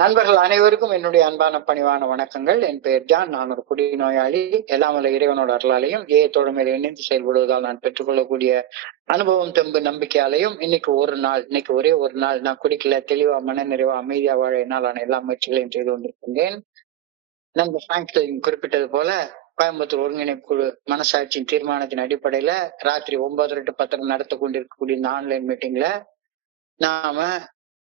நண்பர்கள் அனைவருக்கும் என்னுடைய அன்பான பணிவான வணக்கங்கள். என் பெயர் ஜான். நான் ஒரு குடிநோயாளி. எல்லாம் வல்ல இறைவனோட அருளாலையும் தோழமையில இணைந்து செயல்படுவதால் நான் பெற்றுக்கொள்ளக்கூடிய அனுபவம், தெம்பு, நம்பிக்கையாலையும் இன்னைக்கு ஒரே ஒரு நாள் நான் குடிக்கல, தெளிவா, மன நிறைவா, அமைதியா வாழ என்னாலான எல்லா முயற்சிகளையும் செய்து கொண்டிருக்கின்றேன். நண்பர் பிராங்க்லின் குறிப்பிட்டது போல கோயம்புத்தூர் ஒருங்கிணைப்பு குழு மனசாட்சியின் தீர்மானத்தின் அடிப்படையில ராத்திரி 9 to 10 நடத்த கொண்டிருக்கக்கூடிய இந்த ஆன்லைன் மீட்டிங்ல நாம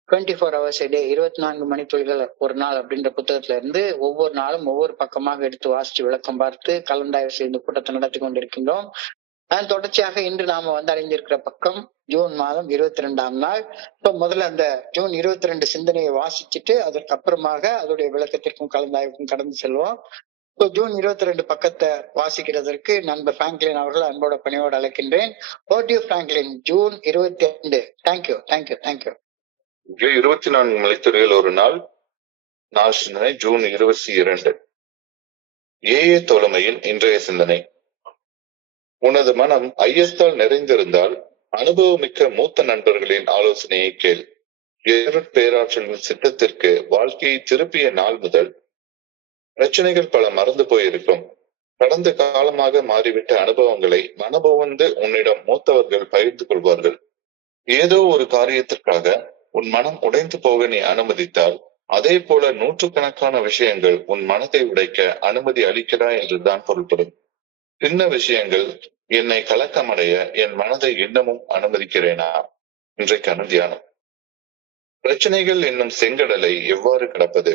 24 hours a day 24 மணித்துளிகள் ஒரு நாள் அப்படின்ற புத்தகத்துல இருந்து ஒவ்வொரு நாளும் ஒவ்வொரு பக்கமாக எடுத்து வாசிச்சு விளக்கம் பார்த்து கலந்தாய்வு செய்து கூட்டத்தை நடத்தி கொண்டிருக்கின்றோம். அதன் தொடர்ச்சியாக இன்று நாம அடைஞ்சிருக்கிற பக்கம் ஜூன் மாதம் 22ஆம் நாள். இப்போ முதல்ல அந்த ஜூன் 22 சிந்தனையை வாசிச்சுட்டு அதற்கு அப்புறமாக அதோடைய விளக்கத்திற்கும் கலந்தாய்வுக்கும் கடந்து செல்வோம். இப்போ ஜூன் 22 பக்கத்தை வாசிக்கிறதற்கு நண்பர் பிராங்க்லின் அவர்கள் அன்போட பணியோடு அழைக்கின்றேன். Franklin, June 22. Thank you thank you thank you. 24 மணித்துறையில் ஒரு நாள். நாள் சிந்தனை ஜூன் 22. ஏஏ தோழமையின் இன்றைய சிந்தனை. உனது மனம் ஐயத்தால் நிறைந்திருந்தால் அனுபவமிக்க மூத்த நண்பர்களின் ஆலோசனையை கேள். பேராற்றலின் சித்தத்திற்கு வாழ்க்கையை திருப்பிய நாள் முதல் பிரச்சனைகள் பல மறந்து போயிருக்கும். கடந்த காலமாக மாறிவிட்ட அனுபவங்களை மனபுவந்து உன்னிடம் மூத்தவர்கள் பகிர்ந்து கொள்வார்கள். ஏதோ ஒரு காரியத்திற்காக உன் மனம் உடைந்து போக நீ அனுமதித்தால் அதே போல நூற்றுக்கணக்கான விஷயங்கள் உன் மனதை உடைக்க அனுமதி அளிக்கிறாய் என்றுதான் பொருள்படும். சின்ன விஷயங்கள் என்னை கலக்கமடைய என் மனதை இன்னமும் அனுமதிக்கிறேனா? இன்றைக்கான தியானம். பிரச்சனைகள் என்னும் செங்கடலை எவ்வாறு கடப்பது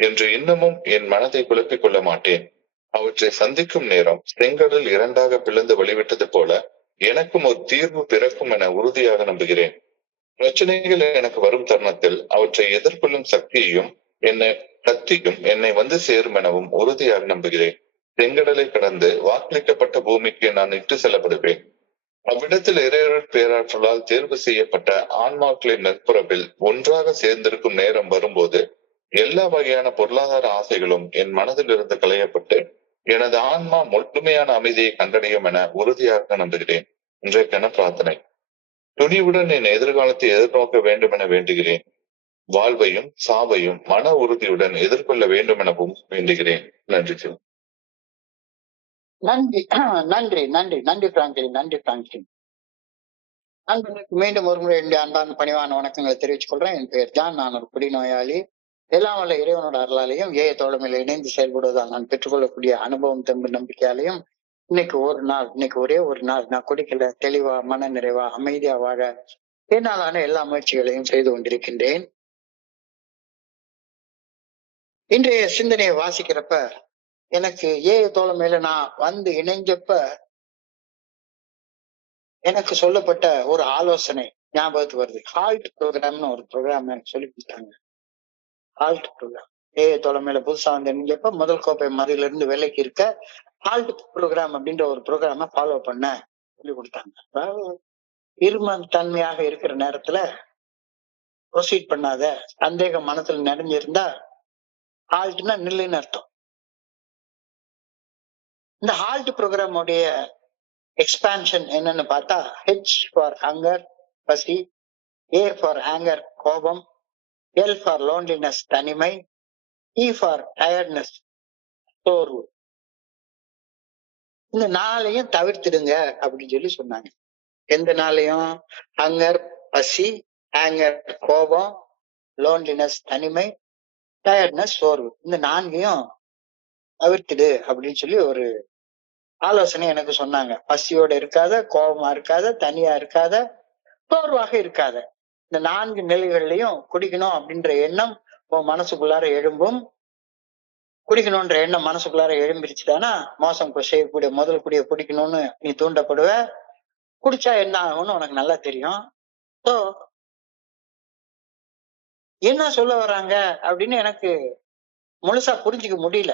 என்று இன்னமும் என் மனதை குழப்பிக் கொள்ள மாட்டேன். அவற்றை சந்திக்கும் நேரம் செங்கடல் இரண்டாக பிளந்து வழிவிட்டது போல எனக்கும் ஒரு தீர்வு பிறக்கும் என உறுதியாக நம்புகிறேன். பிரச்சனைகள் எனக்கு வரும் தருணத்தில் அவற்றை எதிர்கொள்ளும் சக்தியும் என்னை வந்து சேரும் எனவும் உறுதியாக நம்புகிறேன். செங்கடலை கடந்து வாக்களிக்கப்பட்ட பூமிக்கு நான் இட்டு செல்லப்படுவேன். அவ்விடத்தில் இறைவன் பேராற்றலால் தேர்வு செய்யப்பட்ட ஆன்மாக்களின் நட்புறவில் ஒன்றாக சேர்ந்திருக்கும் நேரம் வரும்போது எல்லா வகையான பொருளாதார ஆசைகளும் என் மனதில் இருந்து களையப்பட்டு எனது ஆன்மா முழுமையான அமைதியை கண்டடையும் என உறுதியாக நம்புகிறேன். இன்றைக்கான பிரார்த்தனை. துணிவுடன் என் எதிர்காலத்தை எதிர்நோக்க வேண்டும் என வேண்டுகிறேன். வாழ்வையும் சாவையும் மன உறுதியுடன் எதிர்கொள்ள வேண்டும் எனவும் வேண்டுகிறேன். நன்றி. நன்றி நன்றி நன்றி நன்றி பிராங்க்லின், நன்றி பிராங்க்லின். நண்பர்களுக்கு மீண்டும் ஒரு முறை என்னுடைய அன்பான பணிவான வணக்கங்களை தெரிவித்துக் கொள்றேன். என் பெயர் ஜான். நான் ஒரு குடிநோயாளி. எல்லாம் வல்ல இறைவனோட அருளாலையும் தோழமையில இணைந்து செயல்படுவதால் நான் பெற்றுக்கொள்ளக்கூடிய அனுபவம், தெம்பு, நம்பிக்கையாலையும் இன்னைக்கு ஒரே ஒரு நாள் நான் குடிக்கல, தெளிவா, மன நிறைவா, அமைதியா வாழ என்னாலான எல்லா முயற்சிகளையும் செய்து கொண்டிருக்கின்றேன். இன்றைய சிந்தனையை வாசிக்கிறப்ப எனக்கு தோழமையில நான் இணைஞ்சப்ப எனக்கு சொல்லப்பட்ட ஒரு ஆலோசனை ஞாபகத்துக்கு வருது. ஹால்ட் ப்ரோக்ராம்னு ஒரு ப்ரோக்ராம் எனக்கு சொல்லி கொடுத்தாங்க. ஹால்ட் ப்ரோக்ராம் தோழமையில புதுசா இணைஞ்சப்ப முதல் கோப்பை மதியில இருந்து விலைக்கு இருக்க ஹால்ட் ப்ரோக்ராம் அப்படின்ற ஒரு ப்ரோக்ராம ஃபாலோ பண்ண சொல்லி கொடுத்தாங்க. அதாவது இரும தன்மையாக இருக்கிற நேரத்துல ப்ரொசீட் பண்ணாத, சந்தேகம் மனசுல நிறைஞ்சிருந்தா ஹால்ட்னா நில்லுன்னு அர்த்தம். இந்த ஹால்ட் ப்ரோக்ராமுடைய எக்ஸ்பான்ஷன் என்னன்னு பார்த்தா ஹெச் ஃபார் ஹங்கர், பசி, ஏ ஃபார் ஆங்கர், கோபம், எல் ஃபார் லோன்லினஸ், தனிமை, இ ஃபார் டயர்ட்னஸ், சோர்வு. இந்த நாளையும் தவிர்த்திடுங்க அப்படின்னு சொல்லி சொன்னாங்க. எந்த நாளையும்? ஹங்கர், பசி, ஆங்கர், கோபம், லோன்லினஸ், தனிமை, டயர்ட்னஸ், சோர்வு. இந்த 4ஐயும் தவிர்த்திடு அப்படின்னு சொல்லி ஒரு ஆலோசனை எனக்கு சொன்னாங்க. பசியோட இருக்காத, கோபமா இருக்காத, தனியா இருக்காத, சோர்வாக இருக்காத. இந்த 4 நிலைகள்லயும் குடிக்கணும் அப்படின்ற எண்ணம் உன் மனசுக்குள்ளார எழும்பும். குடிக்கணும்ன்ற எண்ணம் மனசுக்குள்ளார எழும்பிருச்சுதானா மோசம் செய்யக்கூடிய முதல் குடிய குடிக்கணும்னு நீ தூண்டப்படுவ. குடிச்சா என்ன ஆகும்னு உனக்கு நல்லா தெரியும். ஸோ என்ன சொல்ல வர்றாங்க அப்படின்னு எனக்கு முழுசா புரிஞ்சுக்க முடியல.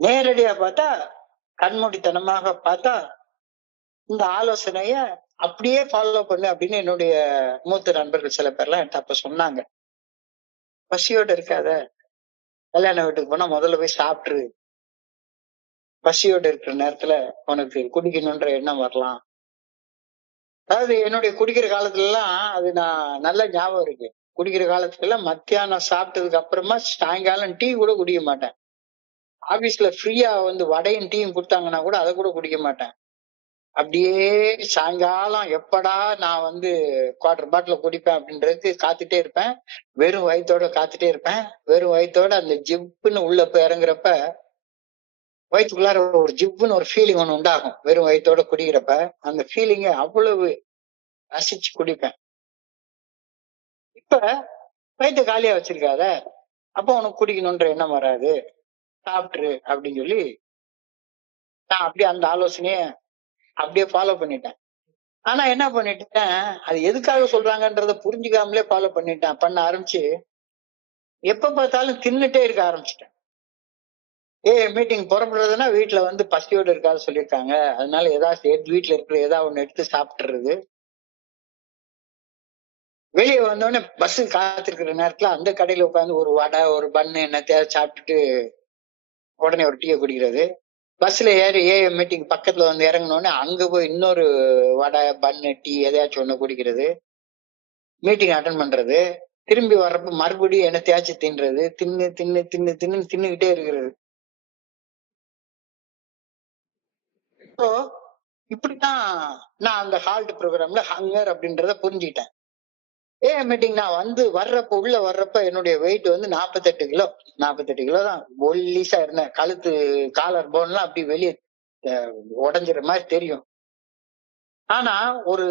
நேரடியா பார்த்தா, கண்மூடித்தனமாக பார்த்தா இந்த ஆலோசனைய அப்படியே ஃபாலோ பண்ணு அப்படின்னு என்னுடைய மூத்த நண்பர்கள் சில பேர்லாம் என்கிட்ட அப்ப சொன்னாங்க. பசியோட இருக்காத, கல்யாண வீட்டுக்கு போனா முதல்ல போய் சாப்பிட்டுரு. பசியோட இருக்கிற நேரத்துல உனக்கு குடிக்கணும்ன்ற எண்ணம் வரலாம். அதாவது என்னுடைய குடிக்கிற காலத்துல எல்லாம் அது நான் நல்ல ஞாபகம் இருக்கு. குடிக்கிற காலத்துக்கெல்லாம் மத்தியானம் சாப்பிட்டதுக்கு அப்புறமா சாயங்காலம் டீ கூட குடிக்க மாட்டேன். ஆபீஸ்ல ஃப்ரீயா வந்து வடையும் டீயும் குடுத்தாங்கன்னா கூட அத கூட குடிக்க மாட்டேன். அப்படியே சாயங்காலம் எப்படா நான் வந்து குவார்டர் பாட்டில குடிப்பேன் அப்படின்றதுக்கு காத்துட்டே இருப்பேன். வெறும் வயித்தோட காத்துட்டே இருப்பேன். வெறும் வயித்தோட அந்த ஜிப்புன்னு உள்ள போய் இறங்குறப்ப, வயித்துக்குள்ளார ஒரு ஜிப்புன்னு ஒரு ஃபீலிங் ஒண்ணு உண்டாகும். வெறும் வயித்தோட குடிக்கிறப்ப, அந்த ஃபீலிங்க அவ்வளவு ரசிச்சு குடிப்பேன். இப்ப வயித்த காலியா வச்சிருக்காத, அப்ப உனக்கு குடிக்கணும்ன்ற எண்ணம் வராது. சாப்பிட்டுரு அப்படின்னு சொல்லி, நான் அப்படியே அந்த ஆலோசனைய அப்படியே ஃபாலோ பண்ணிட்டேன். ஆனா என்ன பண்ணிட்டேன், அது எதுக்காக சொல்றாங்கன்றத புரிஞ்சுக்காமலே ஃபாலோ பண்ணிட்டேன். பண்ண ஆரம்பிச்சு, எப்ப பார்த்தாலும் தின்னுட்டே இருக்க ஆரம்பிச்சுட்டேன். மீட்டிங் புறப்படுறதுன்னா வீட்டுல வந்து பசியோட இருக்காது சொல்லியிருக்காங்க. அதனால ஏதாவது வீட்டுல இருக்கிற ஏதாவது ஒண்ணு எடுத்து சாப்பிட்டுறது. வெளியே வந்தோடனே பஸ் காத்திருக்கிற நேரத்துல அந்த கடையில உட்காந்து ஒரு வடை, ஒரு பன்னு என்னத்தையாவது சாப்பிட்டுட்டு உடனே ஒரு டீயை குடிக்கிறது. பஸ்ல ஏறி மீட்டிங் பக்கத்துல வந்து இறங்கினோடனே அங்க போய் இன்னொரு வடை, பன்னு, டீ எதையாச்சும் ஒண்ணு குடிக்கிறது. மீட்டிங் அட்டன் பண்றது. திரும்பி வர்றப்ப மறுபடியும் என்னத்தையாச்சும் தின்றது. தின்னு தின்னு தின்னு தின்னு தின்னுகிட்டே இருக்கிறது. இப்போ இப்படித்தான் நான் அந்த ஹால்ட் ப்ரோக்ராம்ல ஹங்கர் அப்படின்றத புரிஞ்சுக்கிட்டேன். மீட்டிங் நான் வந்து வர்றப்ப உள்ள வர்றப்ப என்னுடைய வெயிட் வந்து 48 கிலோ. 48 கிலோ தான். ஒல்லிசா இருந்தேன். கழுத்து காலர் போன்லாம் அப்படி வெளியே உடஞ்சிற மாதிரி தெரியும். ஆனா ஒரு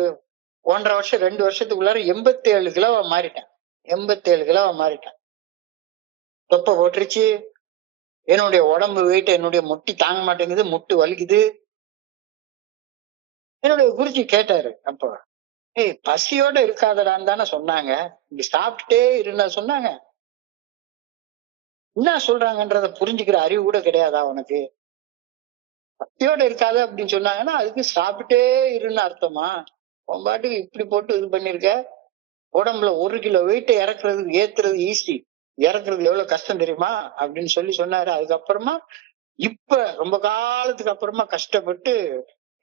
1.5 வருஷம் 2 வருஷத்துக்குள்ளார 87 கிலோவா மாறிட்டேன். 87 கிலோவா மாறிட்டேன். தொப்பை போட்டுருச்சு. என்னுடைய உடம்பு வெயிட் என்னுடைய முட்டி தாங்க மாட்டேங்குது. முட்டு வலிக்குது. என்னுடைய குருஜி கேட்டாரு அப்போ, பசியோட இருக்காதடான்னு தானே சொன்னாங்க. இப்படி சாப்பிட்டுட்டே இருந்தா சொன்னாங்க. என்ன சொல்றாங்கன்றத புரிஞ்சுக்கிற அறிவு கூட கிடையாதா உனக்கு? பசியோட இருக்காத அப்படின்னு சொன்னாங்கன்னா அதுக்கு சாப்பிட்டே இருன்னு அர்த்தமா? உன் பாட்டுக்கு இப்படி போட்டு இது பண்ணிருக்க. உடம்புல 1 கிலோ வெயிட் இறக்குறதுக்கு ஏத்துறது ஈஸி. இறக்குறது எவ்வளவு கஷ்டம் தெரியுமா அப்படின்னு சொன்னாரு. அதுக்கப்புறமா இப்ப ரொம்ப காலத்துக்கு அப்புறமா கஷ்டப்பட்டு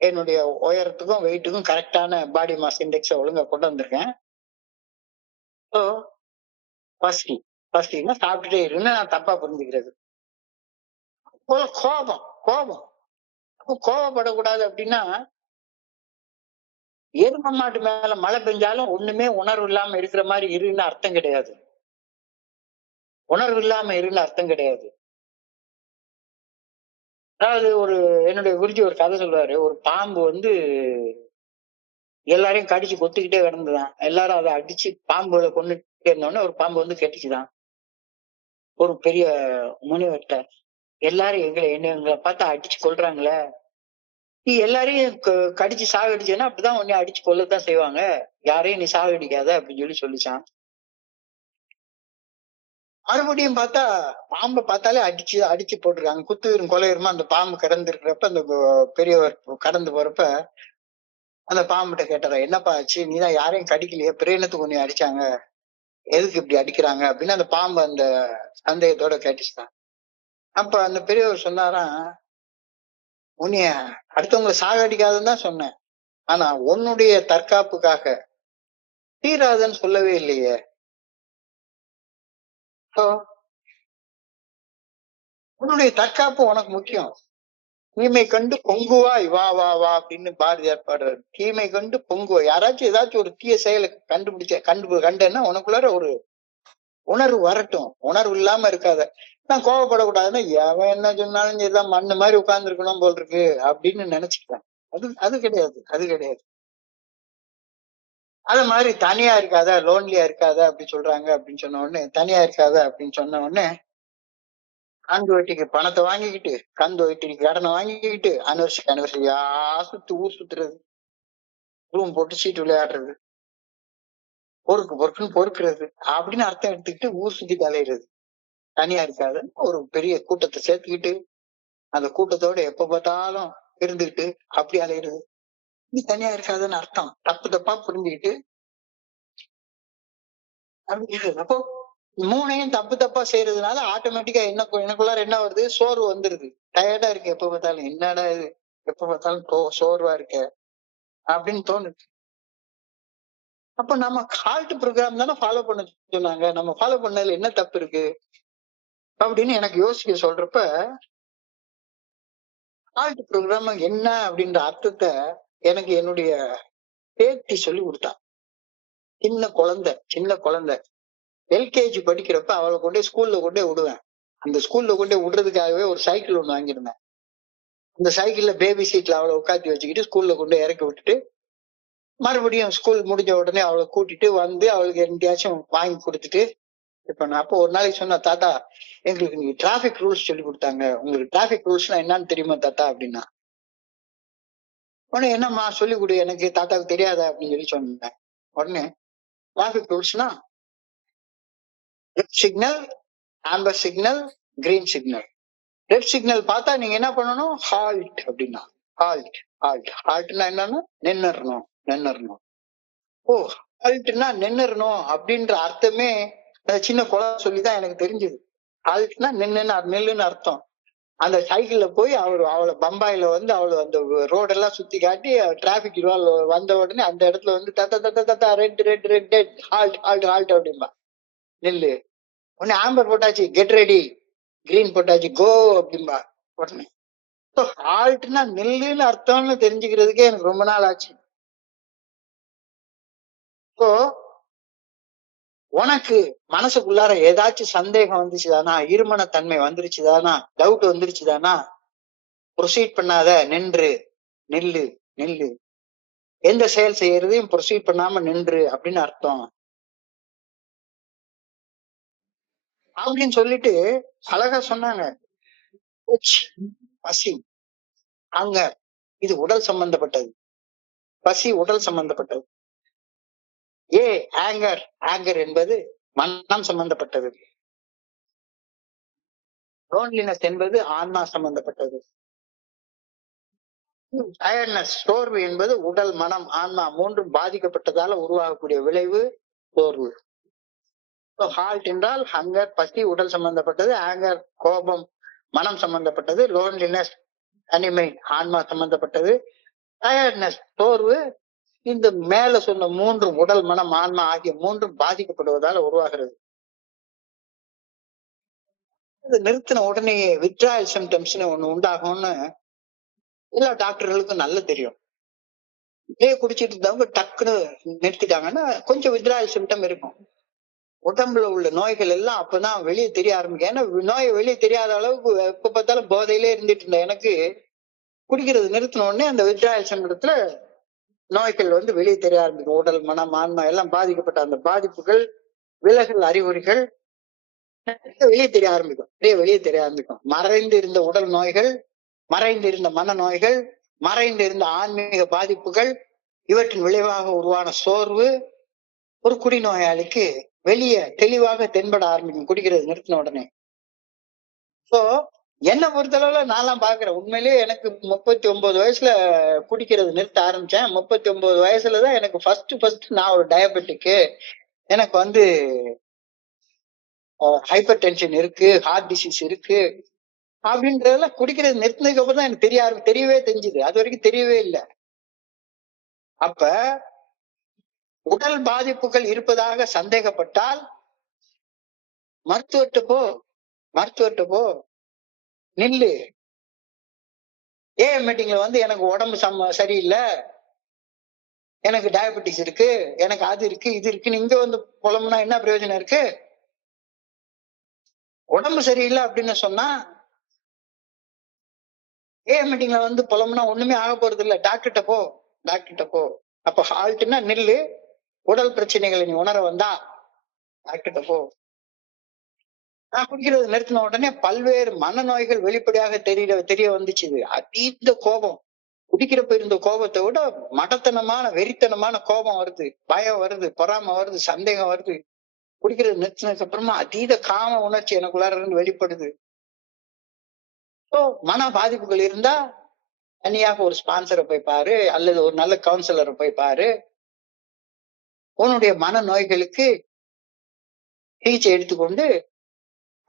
என்னுடைய உயரத்துக்கும் வெயிட்டுக்கும் கரெக்டான பாடி மாஸ் இண்டெக்ஸ ஒழுங்கா கொண்டு வந்திருக்கேன். ஸோ பசி பசின்னா சாப்பிட்டுட்டே இருன்னு நான் தப்பா புரிஞ்சுக்கிறது. போல கோபம் கோபம் அப்போ கோபப்படக்கூடாது அப்படின்னா, எரும மாட்டு மேல மழை பெஞ்சாலும் ஒண்ணுமே உணர்வு இல்லாம இருக்கிற மாதிரி இருன்னு அர்த்தம் கிடையாது. உணர்வு இல்லாம இருன்னு அர்த்தம் கிடையாது. அதாவது என்னுடைய குருஜி ஒரு கதை சொல்லுவாரு. ஒரு பாம்பு வந்து எல்லாரையும் கடிச்சு கொத்திக்கிட்டே கிடந்துதான். எல்லாரும் அதை அடிச்சு பாம்புகளை கொன்னுட்டே இருந்தோடனே ஒரு பாம்பு வந்து கெட்டுச்சுதான். ஒரு பெரிய முனிவர்கிட்ட, எல்லாரும் எங்களை பார்த்தா அடிச்சு கொல்றாங்களே, நீ எல்லாரையும் கடிச்சு சாகடிச்சேன்னா அப்படிதான் உன்னை அடிச்சு கொல்லத்தான் செய்வாங்க. யாரையும் நீ சாகடிக்காத அப்படின்னு சொல்லிச்சான். மறுபடியும் பார்த்தா பாம்பை பார்த்தாலே அடிச்சு அடிச்சு போட்டிருக்காங்க. குத்துயிரும் கொலையுருமா அந்த பாம்பு கடந்து இருக்கிறப்ப அந்த பெரியவர் கடந்து போறப்ப அந்த பாம்புகிட்ட கேட்டதா, என்னப்பா ஆச்சு, நீதான் யாரையும் கடிக்கலையே, பிரேனத்துக்கு உன்னை அடிச்சாங்க, எதுக்கு இப்படி அடிக்கிறாங்க அப்படின்னு அந்த பாம்பு அந்த சந்தேகத்தோட கேட்டுச்சுதான். அப்ப அந்த பெரியவர் சொன்னாராம், உன்னைய அடுத்தவங்களை சாகடிக்காதுன்னு தான் சொன்னேன். ஆனா உன்னுடைய தற்காப்புக்காக தீராதுன்னு சொல்லவே இல்லையே. உன்னுடைய தற்காப்பு உனக்கு முக்கியம். தீமை கண்டு பொங்குவாய் வா வா வா அப்படின்னு பாரதியார் பாடுறாரு. தீமை கண்டு பொங்குவாய். யாராச்சும் ஏதாச்சும் ஒரு தீய செயலை கண்டேன்னா உனக்குள்ளார ஒரு உணர்வு வரட்டும். உணர்வு இல்லாம இருக்காத. நான் கோவப்படக்கூடாதுன்னா எவன் என்ன சொன்னாலும் சரிதான், மண்ணு மாதிரி உட்கார்ந்து இருக்கணும் போல் இருக்கு அப்படின்னு நினைச்சுக்கிறேன். அது அது கிடையாது, அது கிடையாது. அது மாதிரி தனியா இருக்காத, லோன்லியா இருக்காத அப்படி சொல்றாங்க அப்படின்னு சொன்ன உடனே, தனியா இருக்காத அப்படின்னு சொன்ன உடனே, கந்து வட்டிக்கு பணத்தை வாங்கிக்கிட்டு, கந்து வட்டிக்கு கடனை வாங்கிக்கிட்டு, அனிவர்சரியா ஊர் சுத்துறது, ரூம் போட்டு சீட்டு விளையாடுறது, பொறுக்குன்னு பொறுக்கிறது அப்படின்னு அர்த்தம் எடுத்துக்கிட்டு ஊர் சுத்தி அலையிறது. தனியா இருக்காத, ஒரு பெரிய கூட்டத்தை சேர்த்துக்கிட்டு அந்த கூட்டத்தோட எப்ப பார்த்தாலும் இருந்துகிட்டு அப்படி அலையிறது. நீ தனியா இருக்காதுன்னு அர்த்தம். தப்பு தப்பா புரிஞ்சுக்கிட்டு அப்படி இருக்குது. அப்போ மூணையும் தப்பு தப்பா செய்யறதுனால ஆட்டோமேட்டிக்கா எனக்குள்ளார என்ன வருது, சோர்வு வந்துருது. டயர்டா இருக்கு எப்ப பார்த்தாலும், என்னடா இது எப்ப பார்த்தாலும் சோர்வா இருக்க அப்படின்னு தோணுது. அப்ப நம்ம ஹால்ட் ப்ரோக்ராம் தானே ஃபாலோ பண்ண சொன்னாங்க, நம்ம ஃபாலோ பண்ணதுல என்ன தப்பு இருக்கு அப்படின்னு எனக்கு யோசிக்க சொல்றப்ப, ஹால்ட் ப்ரோக்ராம் என்ன அப்படின்ற அர்த்தத்தை எனக்கு என்னுடைய பேத்தி சொல்லி கொடுத்தா. சின்ன குழந்தை எல்கேஜி படிக்கிறப்ப அவளை கொண்டே ஸ்கூல்ல கொண்டே விடுவேன். அந்த ஸ்கூல்ல கொண்டே விடுறதுக்காகவே ஒரு சைக்கிள் ஒண்ணு வாங்கியிருந்தேன். அந்த சைக்கிள்ல பேபி சீட்ல அவளை உட்காத்தி வச்சுக்கிட்டு ஸ்கூல்ல கொண்டு இறக்கி விட்டுட்டு, மறுபடியும் ஸ்கூல் முடிஞ்ச உடனே அவளை கூட்டிட்டு வந்து அவளுக்கு எங்கேயாச்சும் வாங்கி கொடுத்துட்டு, இப்ப நான் அப்போ ஒரு நாளைக்கு சொன்ன, தாத்தா எங்களுக்கு நீங்க டிராபிக் ரூல்ஸ் சொல்லி கொடுத்தாங்க, உங்களுக்கு டிராபிக் ரூல்ஸ்னா என்னன்னு தெரியுமா தாத்தா அப்படின்னா. உடனே என்னம்மா சொல்லி கொடு, எனக்கு தாத்தாவுக்கு தெரியாதா அப்படின்னு சொல்லி சொன்னேன். உடனே டிராபிக் ரூல்ஸ்னா red signal, amber signal, green signal. Red signal பார்த்தா நீங்க என்ன பண்ணணும், ஹால்ட் அப்படின்னா. ஹால்ட் ஹால்ட் ஹால்ட்னா என்னன்னா நின்னுறணும் நின்னுறணும். ஓ, ஹால்ட்னா நின்னுறணும் அப்படின்ற அர்த்தமே சின்ன குழந்தை சொல்லிதான் எனக்கு தெரிஞ்சது. ஹால்ட்னா நெல்லுன்னு அர்த்தம். அந்த சைக்கிள்ல போய் அவளை பம்பாயில வந்து அவளை அந்த ரோடெல்லாம் சுத்தி காட்டி டிராபிக் வந்த உடனே அந்த இடத்துல வந்து தத்த தத்த தத்தா red red red red halt halt halt அப்படின்பா. நெல்லு. உடனே ஆம்பர் போட்டாச்சு கெட் ரெடி, கிரீன் போட்டாச்சு கோ அப்படின்பா. உடனே ஹால்ட்னா நெல்லுன்னு அர்த்தம்னு தெரிஞ்சுக்கிறதுக்கே எனக்கு ரொம்ப நாள் ஆச்சு. இப்போ உனக்கு மனசுக்குள்ளார ஏதாச்சும் சந்தேகம் வந்துச்சுதானா, இருமன தன்மை வந்துருச்சுதானா, டவுட் வந்துருச்சுதானா, ப்ரொசீட் பண்ணாத, நில்லு நில்லு. எந்த செயல் செய்யறதையும் ப்ரொசீட் பண்ணாம நின்று அப்படின்னு அர்த்தம் அப்படின்னு சொல்லிட்டு அழகா சொன்னாங்க. பசி அங்க இது உடல் சம்பந்தப்பட்டது, பசி உடல் சம்பந்தப்பட்டது. ஆங்கர், ஆங்கர் என்பது மனம் சம்பந்தப்பட்டது. லோன்லினஸ் என்பது ஆன்மா சம்பந்தப்பட்டது. டயர்ட்னஸ், சோர்வு என்பது உடல் மனம் ஆன்மா மூன்றும் பாதிக்கப்பட்டதால உருவாகக்கூடிய விளைவு சோர்வு. ஹால்ட் என்றால் ஹங்கர் பசி உடல் சம்பந்தப்பட்டது, ஆங்கர் கோபம் மனம் சம்பந்தப்பட்டது, லோன்லினஸ் தனிமை ஆன்மா சம்பந்தப்பட்டது, டயர்ட்னஸ் சோர்வு இந்த மேல சொன்ன மூன்று உடல் மனம் ஆன்மா ஆகிய மூன்றும் பாதிக்கப்படுவதால உருவாகிறது. நிறுத்தின உடனே வித்ட்ராயல் சிம்டம்ஸ்னு ஒண்ணு உண்டாகும்னு எல்லா டாக்டர்களுக்கும் நல்லா தெரியும். இதே குடிச்சிட்டு இருந்தவங்க டக்குன்னு நிறுத்திட்டாங்கன்னா கொஞ்சம் வித்ட்ராயல் சிம்டம் இருக்கும். உடம்புல உள்ள நோய்கள் எல்லாம் அப்பதான் வெளியே தெரிய ஆரம்பிக்கும். ஏன்னா நோய் வெளியே தெரியாத அளவுக்கு எப்ப பார்த்தாலும் போதையிலே இருந்துட்டு இருந்த எனக்கு குடிக்கிறது நிறுத்தின உடனே அந்த வித்ட்ராயல் சிம்டத்துல நோய்கள் வந்து வெளியே தெரிய ஆரம்பிக்கும். உடல் மனம் ஆன்மா எல்லாம் பாதிக்கப்பட்ட அந்த பாதிப்புகள் விலகல் அறிகுறிகள் வெளியே தெரிய ஆரம்பிக்கும். வெளியே தெரிய ஆரம்பிக்கும். மறைந்து இருந்த உடல் நோய்கள், மறைந்து இருந்த மன நோய்கள், மறைந்து இருந்த ஆன்மீக பாதிப்புகள், இவற்றின் விளைவாக உருவான சோர்வு ஒரு குடிநோயாளிக்கு வெளியே தெளிவாக தென்பட ஆரம்பிக்கும் குடிக்கிறது நிறுத்தின உடனே. சோ என்ன பொறுத்தளவுல நான்லாம் பாக்குறேன், உண்மையிலேயே எனக்கு 39 வயசுல குடிக்கிறது நிறுத்த ஆரம்பிச்சேன். 39 வயசுலதான் எனக்கு ஃபர்ஸ்ட் நான் ஒரு டயபெட்டிக்கு, எனக்கு வந்து ஹைப்பர் டென்ஷன் இருக்கு, ஹார்ட் டிசீஸ் இருக்கு அப்படின்றதெல்லாம் குடிக்கிறது நிறுத்தினதுக்கு அப்புறம் தான் எனக்கு தெரியவே தெரிஞ்சுது. அது வரைக்கும் தெரியவே இல்லை. அப்ப உடல் பாதிப்புகள் இருப்பதாக சந்தேகப்பட்டால் மருத்துவர்கிட்ட போ நில்லு. மீட்டிங்ல வந்து எனக்கு உடம்பு சரியில்லை, எனக்கு டயபெட்டிஸ் இருக்கு, எனக்கு அது இருக்கு இது இருக்குன்னு இங்க வந்து புலம்புனா என்ன பிரயோஜனம் இருக்கு? உடம்பு சரியில்லை அப்படின்னு சொன்னா மீட்டிங்ல வந்து புலம்புனா ஒண்ணுமே ஆக போறது இல்ல. டாக்டர்கிட்ட போ. அப்ப ஹால்ட்னா நில்லு, உடல் பிரச்சனைகளை நீ உணர வந்தா டாக்டர்கிட்ட போ. நான் குடிக்கிறது நிறுத்தின உடனே பல்வேறு மனநோய்கள் வெளிப்படையாக தெரிய வந்துச்சு. அதீத கோபம், குடிக்கிறப்ப இருந்த கோபத்தை விட மடத்தனமான வெறித்தனமான கோபம் வருது, பயம் வருது, பொறாமை வருது, சந்தேகம் வருது. குடிக்கிறது நிறுத்தினதுக்கு அப்புறமா அதீத காம உணர்ச்சி எனக்குள்ளார இருந்து வெளிப்படுது. மன பாதிப்புகள் இருந்தா தனியாக ஒரு ஸ்பான்சரை போய் பாரு, அல்லது ஒரு நல்ல கவுன்சிலரை போய் பாரு. உன்னுடைய மன நோய்களுக்கு சிகிச்சை எடுத்துக்கொண்டு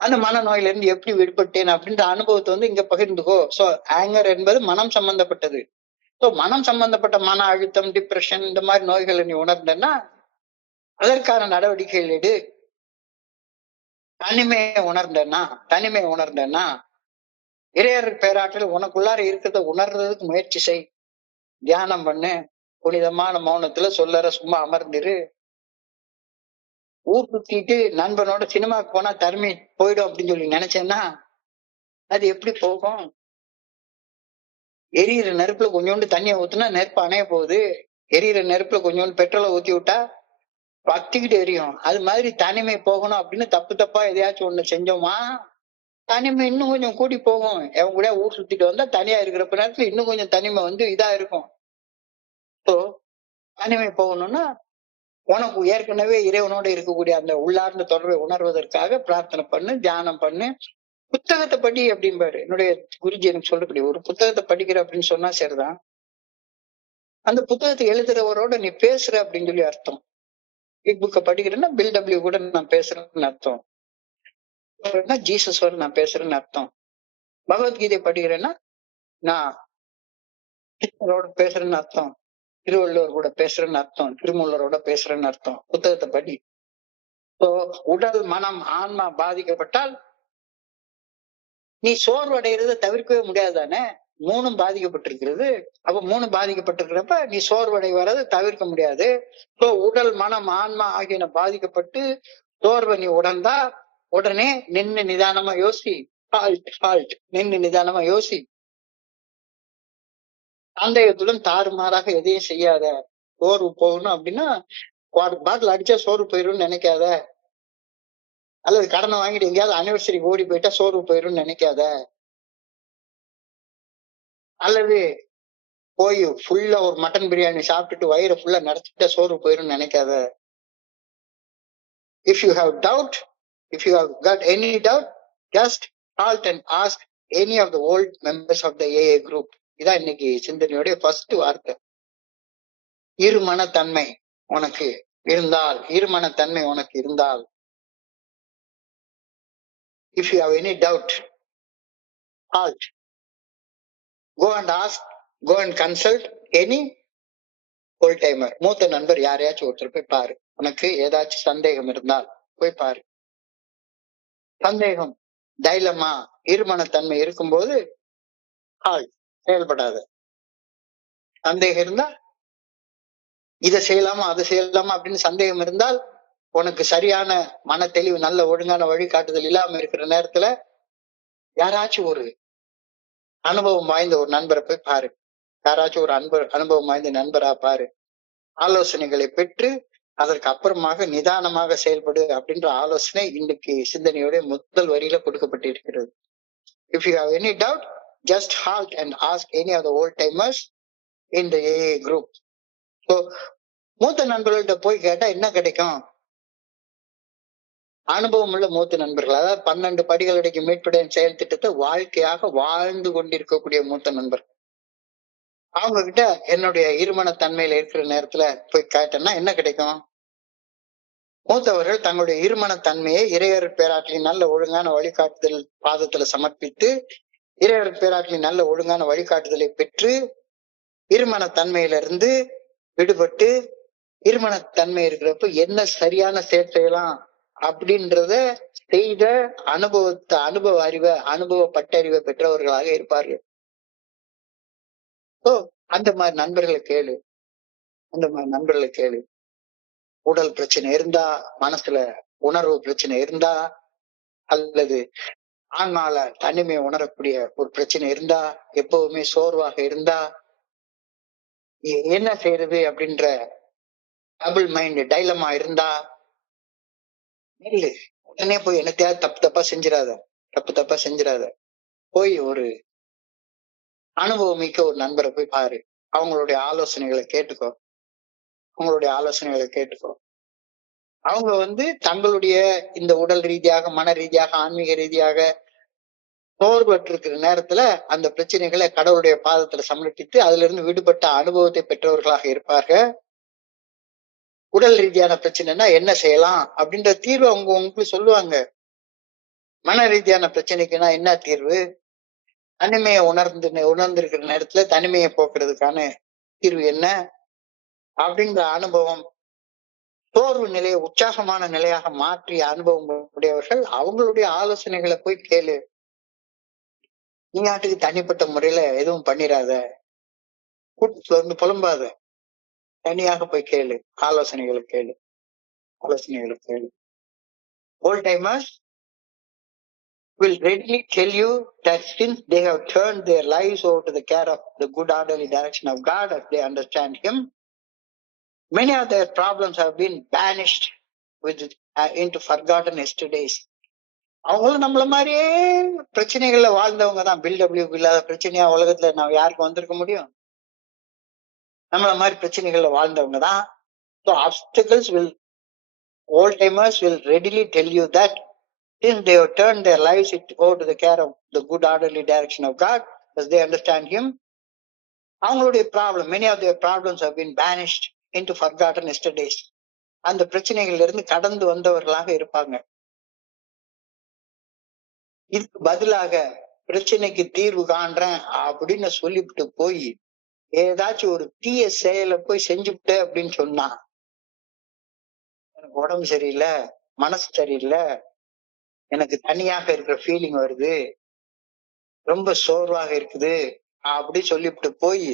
அந்த மனநோயில இருந்து எப்படி விடுபட்டேன் அப்படின்ற அனுபவத்தை வந்து இங்க பகிர்ந்துக்கோ. சோ ஆங்கர் என்பது மனம் சம்பந்தப்பட்டது. சோ மனம் சம்பந்தப்பட்ட மன அழுத்தம், டிப்ரெஷன் இந்த மாதிரி நோய்களை நீ உணர்ந்தன்னா அதற்கான நடவடிக்கைகள் எடு. தனிமையை உணர்ந்தேன்னா இறையர் பேராற்றல் உனக்குள்ளார இருக்கிறத உணர்றதுக்கு முயற்சி செய். தியானம் பண்ணு, புனிதமான மௌனத்துல சொல்லற சும்மா அமர்ந்திரு. ஊர் சுத்திட்டு நண்பனோட சினிமாக்கு போனா தனிமை போயிடும் அப்படின்னு சொல்லி நினைச்சேன்னா அது எப்படி போகும்? எரியிற நெருப்புல கொஞ்சோண்டு தண்ணியை ஊத்துனா நெருப்பு அணைய போகுது. எரியிற நெருப்புல கொஞ்சோண்டு பெட்ரோலை ஊத்தி விட்டா பத்திக்கிட்டு எரியும். அது மாதிரி தனிமை போகணும் அப்படின்னு தப்பு தப்பா எதையாச்சும் ஒண்ணு செஞ்சோமா தனிமை இன்னும் கொஞ்சம் கூடி போகும். எவன் கூட ஊர் சுத்திட்டு வந்தா தனியா இருக்கிறப்ப நேரத்துல இன்னும் கொஞ்சம் தனிமை இதா இருக்கும். ஸோ தனிமை போகணும்னா உனக்கு ஏற்கனவே இறைவனோட இருக்கக்கூடிய அந்த உள்ளார்ந்த தொடர்பை உணர்வதற்காக பிரார்த்தனை பண்ணு, தியானம் பண்ணு, புத்தகத்தை படி அப்படின்பாரு. என்னுடைய குருஜி எனக்கு சொல்லக்கூடிய ஒரு புத்தகத்தை படிக்கிற அப்படின்னு சொன்னா சரிதான். அந்த புத்தகத்தை எழுதுறவரோட நீ பேசுற அப்படின்னு சொல்லி அர்த்தம். பிக் புக்கை படிக்கிறேன்னா பில்டபிள்யூ கூட நான் பேசுறேன்னு அர்த்தம். ஜீசஸோட நான் பேசுறேன்னு அர்த்தம். பகவத்கீதை படிக்கிறேன்னா நான் கிருஷ்ணரோட பேசுறேன்னு அர்த்தம். திருவள்ளுவர் கூட பேசுறேன்னு அர்த்தம். திருமூலரோட பேசுறேன்னு அர்த்தம். புத்தகத்தை படி. உடல், மனம், ஆன்மா பாதிக்கப்பட்டால் நீ சோர்வடைகிறத தவிர்க்கவே முடியாதுதானே. மூணும் பாதிக்கப்பட்டிருக்கிறது. அப்ப மூணு பாதிக்கப்பட்டிருக்கிறப்ப நீ சோர்வடை வர்றதை தவிர்க்க முடியாது. உடல், மனம், ஆன்மா ஆகியன பாதிக்கப்பட்டு சோர்வை நீ உணர்ந்தா உடனே நின்னு நிதானமா யோசி. நின்னு நிதானமா யோசி. சந்தேகத்துடன் தாறுமாறாக எதையும் செய்யாத. சோர்வு போகணும் அப்படின்னா பாட்டில் அடிச்சா சோர்வு போயிடும் நினைக்காத. அல்லது கடனை வாங்கிட்டு எங்கேயாவது அனிவர்சரிக்கு ஓடி போயிட்டா சோர்வு போயிடும் நினைக்காத. அல்லது போய் ஃபுல்லா ஒரு மட்டன் பிரியாணி சாப்பிட்டுட்டு வயிறு ஃபுல்லா நடத்திட்டா சோர்வு போயிடும் நினைக்காத. If you have doubt, if you have got any doubt, just halt and ask any of the old members of the AA group. இதான் இன்னைக்கு சிந்தனையோடைய ஃபர்ஸ்ட் வார்த்தை. இருமனத்தன்மை உனக்கு இருந்தால், if you have any doubt, halt. Go and ask, go and consult any old timer. மூத்த நண்பர் யாரையாச்சும் ஒருத்தர் போய் பாரு. உனக்கு ஏதாச்சும் சந்தேகம் இருந்தால் போய் பாரு. சந்தேகம், டைலமா, இருமனத்தன்மை இருக்கும்போது செயல்படாத. சந்தேகம் இருந்தா இதை செய்யலாமா அதை செய்யலாமா அப்படின்னு சந்தேகம் இருந்தால் உனக்கு சரியான மன தெளிவு, நல்ல ஒழுங்கான வழிகாட்டுதல் இல்லாம இருக்கிற நேரத்துல யாராச்சும் ஒரு அனுபவம் வாய்ந்த ஒரு நண்பரை போய் பாரு. யாராச்சும் ஒரு அனுபவம் வாய்ந்த நண்பரா பாரு. ஆலோசனைகளை பெற்று அதற்கு அப்புறமாக நிதானமாக செயல்படு அப்படின்ற ஆலோசனை இன்னைக்கு சிந்தனையோட முதல் வரியில கொடுக்கப்பட்டிருக்கிறது. If you have any doubt, just halt and ask any of the old timers in the AA group. So மூத்த நண்பர்கள்ட்ட போய் கேட்டா என்ன கிடைக்கும்? அனுபவம் உள்ள மூத்த நண்பர்கள், அதாவது 12 படிகள் அடைக்கும் மீட்புடைய செயல் திட்டத்தை வாழ்க்கையாக வாழ்ந்து கொண்டிருக்கக்கூடிய மூத்த நண்பர்கள். அவங்க கிட்ட என்னுடைய இருமனத்தன்மையில இருக்கிற நேரத்துல போய் கேட்டேன்னா என்ன கிடைக்கும்? மூத்தவர்கள் தங்களுடைய இருமனத்தன்மையை இறையர் பேராற்றலின் நல்ல ஒழுங்கான வழிகாட்டுதல் பாதத்துல சமர்ப்பித்து, இறையர் பேராற்றலின் நல்ல ஒழுங்கான வழிகாட்டுதலை பெற்று இருமனத்தன்மையிலிருந்து விடுபட்டு இருமனத்தன்மை இருக்கிறப்ப என்ன சரியான செயல் செய்யலாம் அப்படின்றத செய்த அனுபவ பட்டறிவை பெற்றவர்களாக இருப்பார்கள். அந்த மாதிரி நண்பர்களை கேளு. உடல் பிரச்சனை இருந்தா, மனசுல உணர்வு பிரச்சனை இருந்தா, அல்லது ஆன்மால தனிமை உணரக்கூடிய ஒரு பிரச்சனை இருந்தா, எப்பவுமே சோர்வாக இருந்தா, என்ன செய்யறது அப்படின்ற டபுள் மைண்ட் டைலமா இருந்தா உடனே போய் என்னத்தையாவது தப்பு தப்பா செஞ்சிடாத. போய் ஒரு அனுபவம் மிக்க ஒரு நண்பரை போய் பாரு. அவங்களுடைய ஆலோசனைகளை கேட்டுக்கோ. அவங்க தங்களுடைய இந்த உடல் ரீதியாக, மன ரீதியாக, ஆன்மீக ரீதியாக சோர்வற்றிருக்கிற நேரத்துல அந்த பிரச்சனைகளை கடவுளுடைய பாதத்துல சமர்ப்பித்து அதுல இருந்து விடுபட்ட அனுபவத்தை பெற்றவர்களாக இருப்பார்கள். உடல் ரீதியான பிரச்சனைனா என்ன செய்யலாம் அப்படின்ற தீர்வு அவங்க உங்களுக்கு சொல்லுவாங்க. மன ரீதியான பிரச்சனைக்குன்னா என்ன தீர்வு, தனிமையை உணர்ந்திருக்கிற நேரத்துல தனிமையை போக்குறதுக்கான தீர்வு என்ன அப்படின்ற அனுபவம் சோர்வு நிலையை உற்சாகமான நிலையாக மாற்றிய அனுபவம் உடையவர்கள் அவங்களுடைய ஆலோசனைகளை போய் கேளு. நீ நாட்டுக்கு தனிப்பட்ட முறையில எதுவும் பண்ணிடாத, கூட்டத்துல வந்து புலம்பாத, தனியாக போய் கேளு, ஆலோசனைகளை கேளு, ஆலோசனைகளை கேளு. Old timers will readily tell you that since they have turned their lives over to the care of the good orderly direction of God as they understand Him, many of their problems have been banished into forgotten yesterdays. அவங்களும் நம்மள மாதிரியே பிரச்சனைகள்ல வாழ்ந்தவங்க தான். பில்டபிள்யூ இல்லாத பிரச்சனையா உலகத்துல நான் யாருக்கும் வந்திருக்க முடியும்? நம்மள மாதிரி பிரச்சனைகள்ல வாழ்ந்தவங்க தான். So obstacles will, old timers will readily tell you that since they have turned their lives over to the care of the good orderly direction of God as they understand Him, அவங்களுடைய problem, many of their problems have been banished into forgotten yesterdays. அந்த பிரச்சனைகள்ல இருந்து கடந்து வந்தவர்களாக இருப்பாங்க. இதுக்கு பதிலாக பிரச்சனைக்கு தீர்வு காண்றேன் அப்படின்னு சொல்லிவிட்டு போய் ஏதாச்சும் ஒரு தீய செயலை போய் செஞ்சுவிட்ட அப்படின்னு சொன்னா, எனக்கு உடம்பு சரியில்லை, மனசு சரியில்லை, எனக்கு தனியாக இருக்கிற ஃபீலிங் வருது, ரொம்ப சோர்வாக இருக்குது அப்படி சொல்லிவிட்டு போய்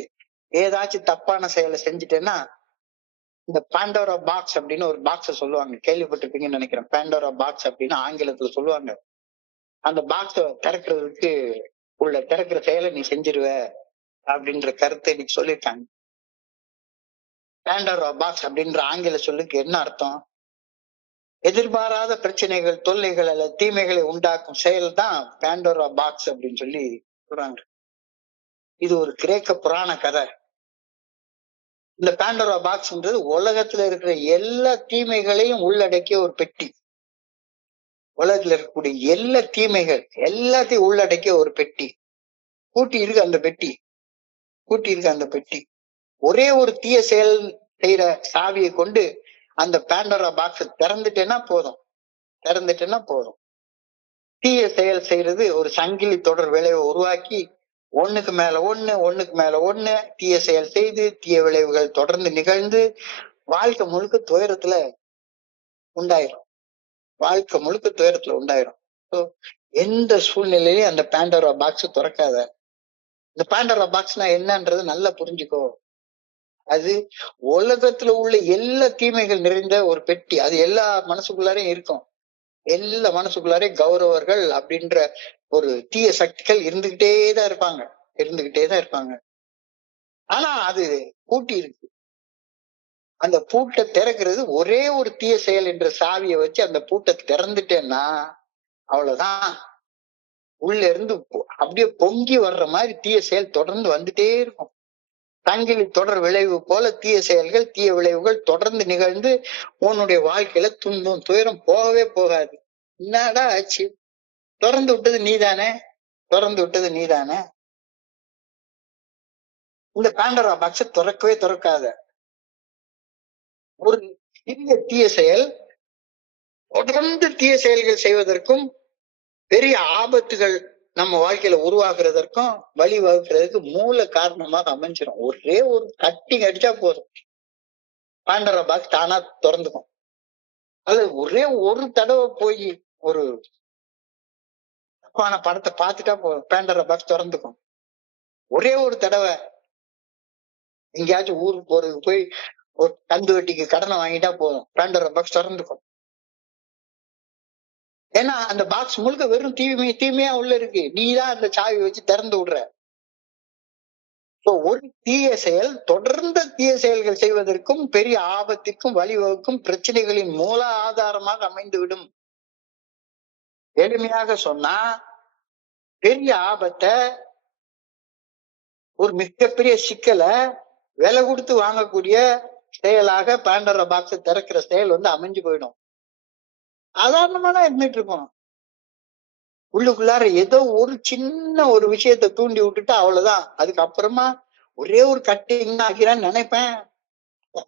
ஏதாச்சும் தப்பான செயலை செஞ்சுட்டேன்னா, இந்த பாண்டோரா பாக்ஸ் அப்படின்னு ஒரு பாக்ஸ சொல்லுவாங்க, கேள்விப்பட்டிருப்பீங்கன்னு நினைக்கிறேன். பாண்டோரா பாக்ஸ் அப்படின்னு ஆங்கிலத்துல சொல்லுவாங்க. அந்த பாக்ஸ திறக்கிறதுக்கு உள்ள திறக்கிற செயலை நீ செஞ்சிருவ அப்படின்ற கருத்தை இன்னைக்கு சொல்லியிருக்காங்க. பாண்டோரா பாக்ஸ் அப்படின்ற ஆங்கில சொல்லுக்கு என்ன அர்த்தம்? எதிர்பாராத பிரச்சனைகள், தொல்லைகள் அல்லது தீமைகளை உண்டாக்கும் செயல் தான் பாண்டோரா பாக்ஸ் அப்படின்னு சொல்லி சொல்றாங்க. இது ஒரு கிரேக்க புராண கதை. இந்த பாண்டோரா பாக்ஸ்ன்றது உலகத்துல இருக்கிற எல்லா தீமைகளையும் உள்ளடக்கிய ஒரு பெட்டி. உலகத்துல இருக்கக்கூடிய எல்லா தீமைகள் எல்லாத்தையும் உள்ளடக்கிய ஒரு பெட்டி. பூட்டி இருக்கு அந்த பெட்டி, பூட்டி இருக்கு அந்த பெட்டி. ஒரே ஒரு தீய செயல் செய்யற சாவியை கொண்டு அந்த பாண்டோரா பாக்ஸ் திறந்துட்டேன்னா போதும், திறந்துட்டேன்னா போதும். தீய செயல் செய்யறது ஒரு சங்கிலி தொடர் விளைவை உருவாக்கி ஒண்ணுக்கு மேல ஒண்ணு, ஒண்ணுக்கு மேல ஒண்ணு தீய செயல் செய்து தீய விளைவுகள் தொடர்ந்து நிகழ்ந்து வாழ்க்கை முழுக்க துயரத்துல உண்டாயிரும். வாழ்க்கை முழுக்க துயரத்துல உண்டாயிரும். எந்த சூழ்நிலையிலும் அந்த பாண்டோரா பாக்ஸ் திறக்காத. இந்த பாண்டோரா பாக்ஸ்னா என்னன்றது நல்லா புரிஞ்சுக்கோ. அது உலகத்துல உள்ள எல்லா தீமைகள் நிறைந்த ஒரு பெட்டி. அது எல்லா மனசுக்குள்ளாரையும் இருக்கும். எல்லா மனசுக்குள்ளாரையும் கௌரவர்கள் அப்படின்ற ஒரு தீய சக்திகள் இருந்துகிட்டேதான் இருப்பாங்க, இருந்துகிட்டேதான் இருப்பாங்க. ஆனா அது பூட்டி இருக்கு. அந்த பூட்டை திறக்கிறது ஒரே ஒரு தீய செயல் என்ற சாவியை வச்சு அந்த பூட்டை திறந்துட்டேன்னா அவ்வளவுதான். உள்ள இருந்து அப்படியே பொங்கி வர்ற மாதிரி தீய செயல் தொடர்ந்து வந்துட்டே இருக்கும். சங்கிலி தொடர் விளைவு போல தீய செயல்கள், தீய விளைவுகள் தொடர்ந்து நிகழ்ந்து உன்னுடைய வாழ்க்கையில துன்பம் துயரம் போகவே போகாது. என்னடா ஆச்சு? திறந்து விட்டது நீதானே, திறந்து விட்டது நீதானே. இந்த பாண்டோரா பாக்ஸ திறக்கவே திறக்காத. ஒரு சிறிய தீய செயல் தொடர்ந்து தீய செயல்கள் செய்வதற்கும் பெரிய ஆபத்துகள் நம்ம வாழ்க்கையில உருவாக்குறதற்கும் வழிவகுக்கிறதுக்கு மூல காரணமாக அமைஞ்சிடும். ஒரே ஒரு கட்டிங் அடிச்சா போதும், பாண்டோரா பாக்ஸ் தானா திறந்துக்கும். அது ஒரே ஒரு தடவை போய் ஒரு தப்பான படத்தை பார்த்துட்டா போதும், பாண்டோரா பாக்ஸ் திறந்துக்கும். ஒரே ஒரு தடவை எங்கேயாச்சும் ஊருக்கு போறதுக்கு போய் ஒரு கந்து வெட்டிக்கு கடனை வாங்கிட்டா போதும், பாண்டோரா பாக்ஸ் திறந்துக்கும். ஏன்னா அந்த பாக்ஸ் முழுக்க வெறும் தீமையா உள்ள இருக்கு. நீதான் அந்த சாவி வச்சு திறந்து விடுற. ஒரு தீய செயல் தொடர்ந்த தீய செயல்கள் செய்வதற்கும் பெரிய ஆபத்திற்கும் வழிவகுக்கும் பிரச்சனைகளின் மூல ஆதாரமாக அமைந்துவிடும். எளிமையாக சொன்னா பெரிய ஆபத்தை, ஒரு மிகப்பெரிய சிக்கலை விலை கொடுத்து வாங்கக்கூடிய செயலாக பாண்டோரா பாக்ஸ் திறக்கிற செயல் அமைஞ்சு போயிடும். சாதாரணமா தான் இருந்துட்டு இருக்கோம். உள்ளுக்குள்ளார ஏதோ ஒரு சின்ன ஒரு விஷயத்தை தூண்டி விட்டுட்டு அவ்வளவுதான். அதுக்கப்புறமா ஒரே ஒரு கட்டிங் ஆகிறான்னு நினைப்பேன்.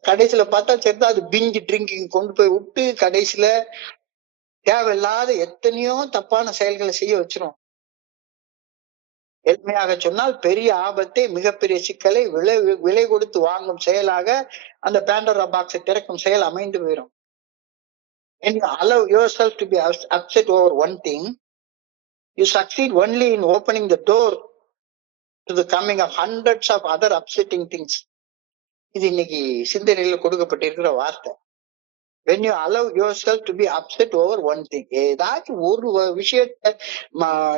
கடைசியில பார்த்தா சரிதான், அது பிஞ்சு ட்ரிங்கிங் கொண்டு போய் விட்டு கடைசியில தேவையில்லாத எத்தனையோ தப்பான செயல்களை செய்ய வச்சிரும். எளிமையாக சொன்னால் பெரிய ஆபத்தை, மிகப்பெரிய சிக்கலை விலை கொடுத்து வாங்கும் செயலாக அந்த பாண்டோரா பாக்ஸை திறக்கும் செயல் அமைந்து போயிடும். When you allow yourself to be upset over one thing, you succeed only in opening the door to the coming of hundreds of other upsetting things. இது இன்னைக்கு சிந்தனையில கொடுக்கப்பட்டிருக்கிற வார்த்தை. When you allow yourself to be upset over one thing, ஏதாச்சும் ஒரு விஷயத்த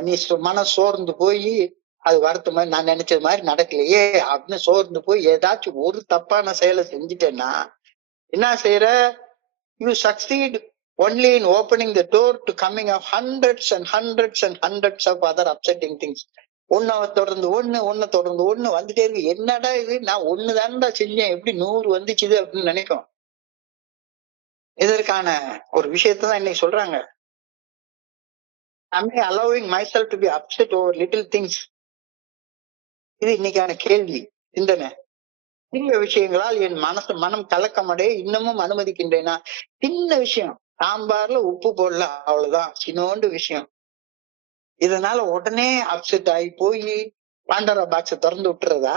நீ மன சோர்ந்து போய் அது வருத்தமா நான் நினைச்சது மாதிரி நடக்கலையே அப்படின்னு சோர்ந்து போய் ஏதாச்சும் ஒரு தப்பான செயலை செஞ்சுட்டேன்னா என்ன செய்யற? You succeed only in opening the door to coming of hundreds and hundreds and hundreds of other upsetting things. ஒன்ன தொடர்ந்து ஒண்ணு வந்துட்டே இருக்கு. என்னடா இது, நான் ஒண்ணுதான்டா செஞ்சேன், எப்படி 100 வந்துச்சுது அப்படின்னு நினைக்கும். இதற்கான ஒரு விஷயத்தான் இன்னைக்கு சொல்றாங்க. Am I allowing myself to be upset over little things? இது இன்னைக்கான கேள்வி, சிந்தனை. சிறிய விஷயங்களால் என் மனம் கலக்கமடைய இன்னமும் அனுமதிக்கின்றேனா? சின்ன விஷயம், சாம்பார்ல உப்பு போடல, அவ்வளவுதான், சின்னோண்டு விஷயம். இதனால உடனே அப்செட் ஆகி போய் பாண்டரா பாக்ஸ திறந்து விட்டுறதா?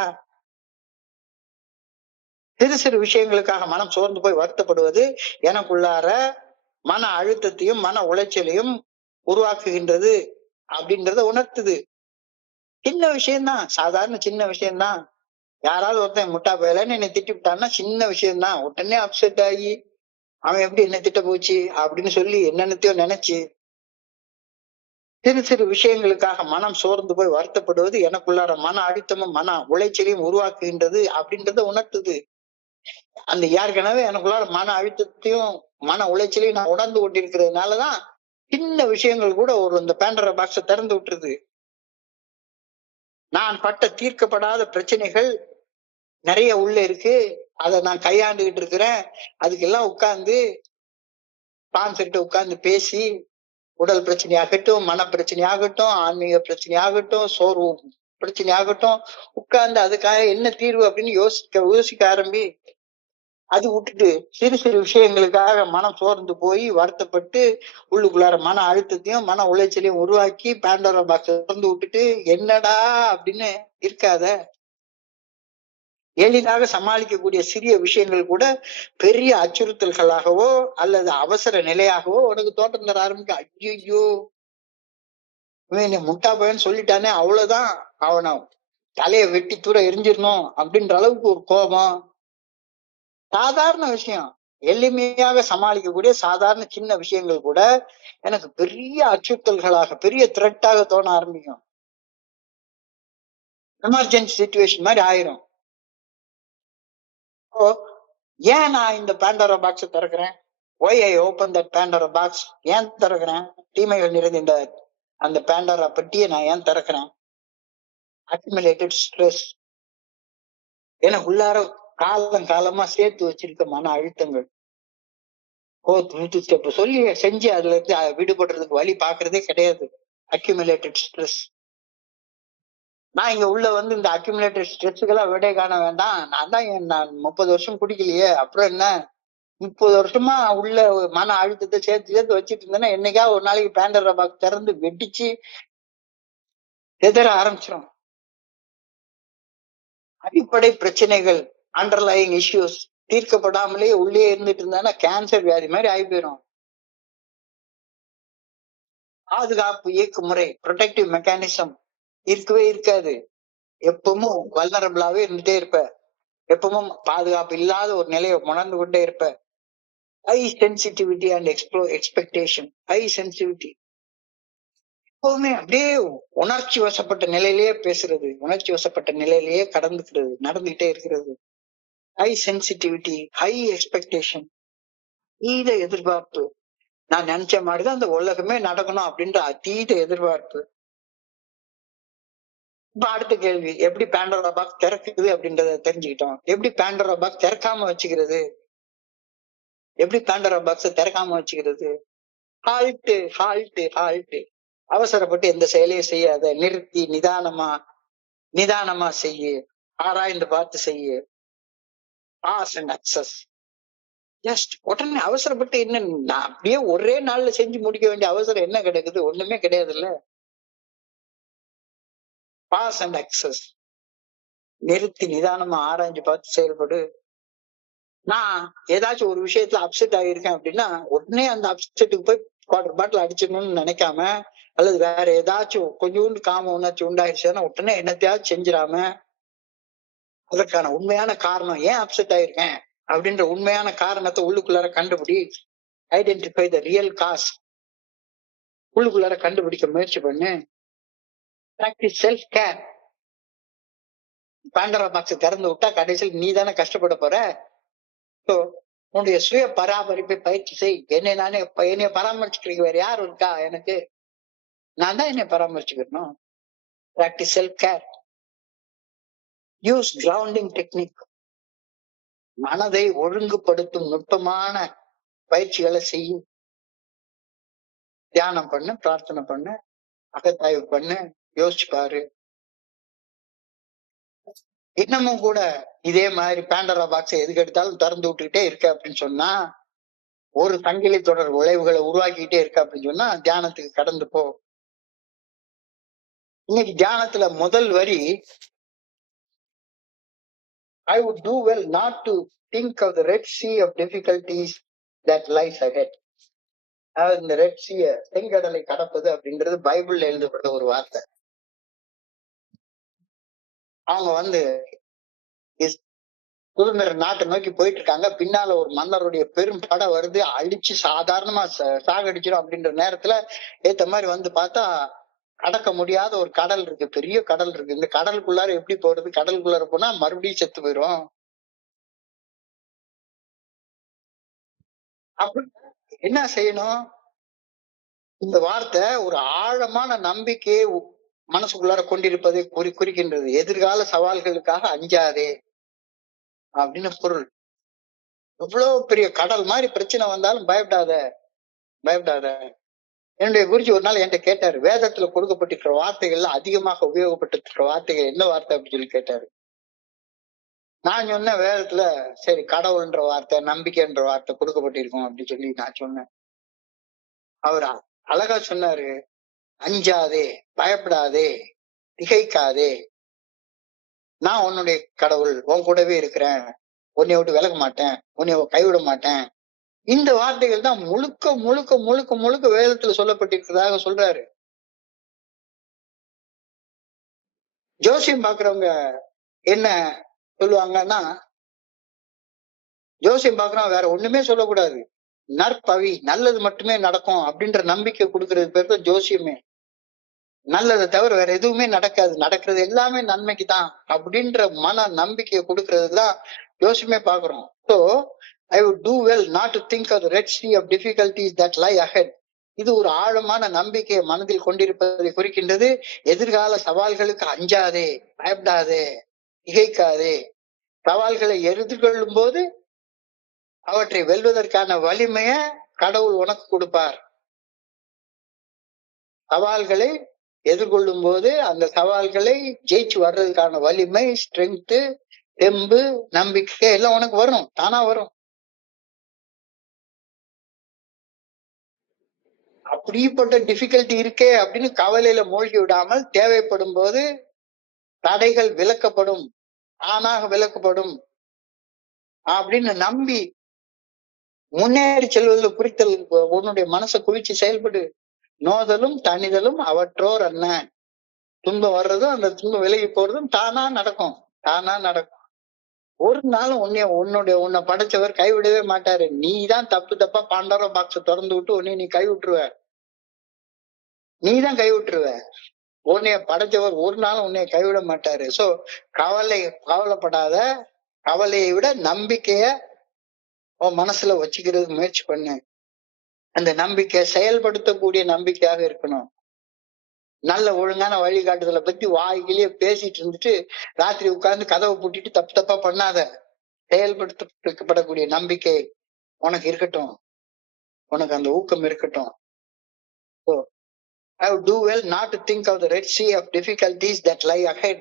சிறு சிறு விஷயங்களுக்காக மனம் சோர்ந்து போய் வருத்தப்படுவது எனக்குள்ளார மன அழுத்தத்தையும் மன உளைச்சலையும் உருவாக்குகின்றது அப்படின்றத உணர்த்துது. சின்ன விஷயம்தான், சாதாரண சின்ன விஷயம்தான். யாராவது ஒருத்தன் முட்டா போயலன்னு என்னை திட்டி விட்டான்னா சின்ன விஷயம்தான், உடனே அப்செட் ஆகி அவன் எப்படி என்ன திட்ட போச்சு அப்படின்னு சொல்லி என்னென்னத்தையோ நினைச்சு சிறு சிறு விஷயங்களுக்காக மனம் சோர்ந்து போய் வருத்தப்படுவது எனக்குள்ளார மன அழுத்தமும் மன உளைச்சலையும் உருவாக்குகின்றது அப்படின்றத உணர்த்துது. அந்த ஏற்கனவே எனக்குள்ளார மன அழுத்தத்தையும் மன உளைச்சலையும் நான் உணர்ந்து கொண்டிருக்கிறதுனாலதான் சின்ன விஷயங்கள் கூட ஒரு இந்த பேண்டரா பாக்ஸ திறந்து விட்டுருது. நான் பட்ட தீர்க்கப்படாத பிரச்சனைகள் நிறைய உள்ள இருக்கு, அதை நான் கையாண்டுகிட்டு இருக்கிறேன். அதுக்கெல்லாம் உட்கார்ந்து ஸ்பான்சர்கிட்ட உட்கார்ந்து பேசி, உடல் பிரச்சனையாகட்டும், மன பிரச்சனையாகட்டும், ஆன்மீக பிரச்சனையாகட்டும், சோர்வு பிரச்சனையாகட்டும், உட்கார்ந்து அதுக்காக என்ன தீர்வு அப்படின்னு யோசிக்க ஆரம்பி. அது விட்டுட்டு சிறு சிறு விஷயங்களுக்காக மனம் சோர்ந்து போய் வருத்தப்பட்டு உள்ளுக்குள்ளார மன அழுத்தத்தையும் மன உளைச்சலையும் உருவாக்கி பேண்டரா பாக்ஸ் திறந்து விட்டுட்டு என்னடா அப்படின்னு இருக்காத. எளிதாக சமாளிக்கக்கூடிய சிறிய விஷயங்கள் கூட பெரிய அச்சுறுத்தல்களாகவோ அல்லது அவசர நிலையாகவோ உனக்கு தோட்டம் தர ஆரம்பிக்க. ஐயோ, முட்டா பையன் சொல்லிட்டானே, அவ்வளவுதான், அவனை தலைய வெட்டி தூர எரிஞ்சிடணும் அப்படின்ற அளவுக்கு ஒரு கோபம். சாதாரண விஷயம், எளிமையாக சமாளிக்கக்கூடிய சாதாரண சின்ன விஷயங்கள் கூட எனக்கு பெரிய அச்சுறுத்தல்களாக பெரிய த்ரெட்டாக தோண ஆரம்பிக்கும். எமர்ஜென்சி சிச்சுவேஷன் மாதிரி ஆயிரும். ஏன் நான் இந்த பேண்டரா பாக்ஸ திறக்கிறேன்? Why I open that Pandora box? ஏன் திறக்கிறேன்? தீமைகள் நிறைந்த இந்த அந்த பேண்டரா பெட்டியை நான் ஏன் திறக்கிறேன்? அக்யூமுலேட்டட் ஸ்ட்ரெஸ், எனக்கு உள்ளார காலம் காலமா சேர்த்து வச்சிருக்க மன அழுத்தங்கள். சொல்லி செஞ்சு அதுல இருந்து விடுபடுறதுக்கு வழி பாக்குறதே கிடையாது. Accumulated stress. நான் இங்க உள்ள வந்து இந்த அக்யூமுலேட்டட் ஸ்ட்ரெஸ்ஸுக்கெல்லாம் விடை காண வேண்டாம். நான் 30 வருஷம் குடிக்கலையே, அப்புறம் என்ன, 30 வருஷமா உள்ள மன அழுத்தத்தை சேர்த்து வச்சிட்டு இருந்தேன்னா என்னைக்கா ஒரு நாளைக்கு பேண்டரா பாக்ஸ் திறந்து வெடிச்சு எதிர ஆரம்பிச்சிடும். அடிப்படை பிரச்சனைகள், அண்டர்லைங் இஷ்யூஸ் தீர்க்கப்படாமலே உள்ளே இருந்துட்டு இருந்தானா கேன்சர் வியாதி மாதிரி ஆகி போயிடும். பாதுகாப்பு இயக்கு முறை, ப்ரொடெக்டிவ் மெக்கானிசம் இருக்கவே இருக்காது. எப்பவும் வல்னரபிளாவே இருந்துட்டே இருப்ப, எப்பவும் பாதுகாப்பு இல்லாத ஒரு நிலையை உணர்ந்து கொண்டே இருப்ப. High sensitivity and expectation. High sensitivity, எப்பவுமே அப்படியே உணர்ச்சி வசப்பட்ட நிலையிலேயே பேசுறது, உணர்ச்சி வசப்பட்ட நிலையிலேயே நடந்துகிட்டே இருக்கிறது. ஹை சென்சிட்டிவிட்டி, ஹை எக்ஸ்பெக்டேஷன், அதீத எதிர்பார்ப்பு. நான் நினைச்ச மாதிரிதான் அந்த உலகமே நடக்கணும் அப்படின்ற அதீத எதிர்பார்ப்பு. இப்ப அடுத்த கேள்வி, எப்படி பேண்டரா பாக்ஸ் திறக்குது அப்படின்றத தெரிஞ்சுக்கிட்டோம். எப்படி பேண்டரா பாக்ஸ் திறக்காம வச்சுக்கிறது? எப்படி பேண்டரா பாக்ஸ திறக்காம வச்சுக்கிறது? Halt halt halt. அவசரப்பட்டு எந்த செயலையும் செய்யாத, நிறுத்தி நிதானமா செய்யு, ஆராய்ந்து பார்த்து செய்யு. Pass and access. ஜஸ்ட் உடனே அவசரப்பட்டு என்ன, நான் அப்படியே ஒரே நாள்ல செஞ்சு முடிக்க வேண்டிய அவசரம் என்ன கிடைக்குது? ஒண்ணுமே கிடையாது இல்ல. Pass and access. நிறுத்தி நிதானமா ஆராய்ஞ்சு பார்த்து செயல்படு. நான் ஏதாச்சும் ஒரு விஷயத்துல அப்செட் ஆகியிருக்கேன் அப்படின்னா உடனே அந்த அப்செட்டுக்கு போய் குவார்டர் பாட்டில் அடிச்சிடணும்னு நினைக்காம, அல்லது வேற ஏதாச்சும் கொஞ்சோண்டு காம உணர்ச்சி உண்டாயிருச்சுன்னா உடனே என்னத்தையாவது செஞ்சிடாம, அதற்கான உண்மையான காரணம் ஏன் அப்செட் ஆயிருக்கேன் அப்படின்ற உண்மையான காரணத்தை உள்ளுக்குள்ளார கண்டுபிடி. Identify the real cause. உள்ளுக்குள்ளார கண்டுபிடிக்க முயற்சி பண்ணு. Practise self care. Pandora box திறந்து விட்டா கடைசியில் நீ தானே கஷ்டப்பட போற. So, உன்னுடைய சுய பராமரிப்பை பயிற்சி செய். என்னைய பராமரிச்சுக்கிறீங்க வேற யாரும் இருக்கா எனக்கு? நான் தான் என்னை பராமரிச்சுக்கணும். Practise self care. Use grounding technique. மனதை ஒழுங்குபடுத்தும் நுட்பமான பயிற்சிகளை செய்யும். தியானம் பண்ணு, பிரார்த்தனை பண்ணு, அகத்தாய்வு பண்ணு, யோசிச்சு பாரு. இன்னமும் கூட இதே மாதிரி பேண்டரா பாக்ஸ் எதுக்கு எடுத்தாலும் திறந்து விட்டுக்கிட்டே இருக்க அப்படின்னு சொன்னா, ஒரு சங்கிலி தொடர் விளைவுகளை உருவாக்கிட்டே இருக்க அப்படின்னு சொன்னா தியானத்துக்கு கடந்து போ. இன்னைக்கு தியானத்துல முதல் வரி, I would do well not to think of the Red Sea of difficulties that lies ahead. அதாவது இந்த ரெட் சீய செங்கடலை கடப்பது அப்படின்றது பைபிள்ல எழுதப்பட்ட ஒரு வார்த்தை. அவங்க சுதந்திர நாட்டை நோக்கி போயிட்டு இருக்காங்க. பின்னால ஒரு மன்னருடைய பெரும் படை வருது, அழிச்சு சாதாரணமா சாகடிச்சிடும் அப்படின்ற நேரத்துல ஏத்த மாதிரி பார்த்தா கடக்க முடியாத ஒரு கடல் இருக்கு, பெரிய கடல் இருக்கு. இந்த கடலுக்குள்ளார எப்படி போறது? கடலுக்குள்ளார போனா மறுபடியும் செத்து போயிடும். அப்படி என்ன செய்யணும்? இந்த வார்த்தை ஒரு ஆழமான நம்பிக்கையை மனசுக்குள்ளார கொண்டிருப்பதை குறிக்கின்றது. எதிர்கால சவால்களுக்காக அஞ்சாதே அப்படின்னு பொருள். எவ்வளவு பெரிய கடல் மாதிரி பிரச்சனை வந்தாலும் பயப்படாத, பயப்படாத. என்னுடைய குருஜி ஒரு நாள் என்கிட்ட கேட்டாரு, வேதத்துல கொடுக்கப்பட்டிருக்கிற வார்த்தைகள்ல அதிகமாக உபயோகப்பட்டிருக்கிற வார்த்தைகள் என்ன வார்த்தை அப்படின்னு சொல்லி கேட்டாரு. நான் சொன்னேன், வேதத்துல சரி கடவுள்ன்ற வார்த்தை, நம்பிக்கைன்ற வார்த்தை கொடுக்கப்பட்டிருக்கும் அப்படின்னு சொல்லி நான் சொன்னேன். அவர் அழகா சொன்னாரு, அஞ்சாதே, பயப்படாதே, திகைக்காதே, நான் உன்னுடைய கடவுள், உன் கூடவே இருக்கிறேன், உன்னை விட்டு விலக மாட்டேன், உன்னை கைவிட மாட்டேன். இந்த வார்த்தைகள் தான் முழுக்க முழுக்க முழுக்க முழுக்க வேதத்துல சொல்லப்பட்டிருக்கிறதாக சொல்றாரு. ஜோசியம் பாக்குறவங்க என்ன சொல்லுவாங்கன்னா, ஜோசியம் பாக்குறவங்க வேற ஒண்ணுமே சொல்லக்கூடாது, நற்பவி, நல்லது மட்டுமே நடக்கும் அப்படின்ற நம்பிக்கை கொடுக்கறது பேர் தான் ஜோசியமே. நல்லதை தவிர வேற எதுவுமே நடக்காது, நடக்கிறது எல்லாமே நன்மைக்கு தான் அப்படின்ற மன நம்பிக்கையை கொடுக்கறதுதான் ஜோசியமே பாக்குறோம். So, I would do well not to think of the red sea of difficulties that lie ahead. இது ஒரு ஆழமான நம்பிக்கையை மனதில் கொண்டிருப்பதை குறிக்கின்றது. எதிர்கால சவால்களுக்கு அஞ்சாதே, பயப்படாதே, திகைக்காதே. சவால்களை எதிர்கொள்ளும் போது அவற்றை வெல்வதற்கான வலிமைய கடவுள் உனக்கு கொடுப்பார். சவால்களை எதிர்கொள்ளும் போது அந்த சவால்களை ஜெயிச்சு வர்றதுக்கான வலிமை, ஸ்ட்ரென்த், தெம்பு, நம்பிக்கை எல்லாம் உனக்கு வரும், தானா வரும். அப்படிப்பட்ட டிஃபிகல்ட்டி இருக்கே அப்படின்னு கவலையில மூழ்கி விடாமல், தேவைப்படும் போது தடைகள் விலக்கப்படும், ஆனாக விலக்கப்படும் அப்படின்னு நம்பி முன்னேறி செல்வதில் குறித்தல் உன்னுடைய மனசை குவிச்சு செயல்படு. நோதலும் தனிதலும் அவற்றோர் என்ன. துன்பம் வர்றதும் அந்த துன்பம் விலகி போறதும் தானா நடக்கும், தானா நடக்கும். ஒரு நாளும் உன்னை படைச்சவர் கைவிடவே மாட்டாரு. நீ தான் தப்பா பாண்டரா பாக்ஸ் திறந்து விட்டு உன்னை நீ கைவிட்டுருவ, நீ தான் கைவிட்டுருவ. உன்னைய படைச்சவர் ஒரு நாளும் உன்னைய கைவிட மாட்டாரு. சோ கவலைப்படாத. கவலையை விட நம்பிக்கைய உன் மனசுல வச்சுக்கிறதுக்கு முயற்சி பண்ணு. அந்த நம்பிக்கை செயல்படுத்தக்கூடிய நம்பிக்கையாக இருக்கணும். நல்ல ஒழுங்கான வழிகாட்டுதலை பத்தி வாய்கிலேயே பேசிட்டு இருந்துட்டு ராத்திரி உட்கார்ந்து கதவை பூட்டிட்டு தப்பா பண்ணாத. செயல்படுத்தப்படக்கூடிய நம்பிக்கை உனக்கு இருக்கட்டும், உனக்கு அந்த ஊக்கம் இருக்கட்டும். So, I would do well not to think of the red sea of difficulties that lie ahead.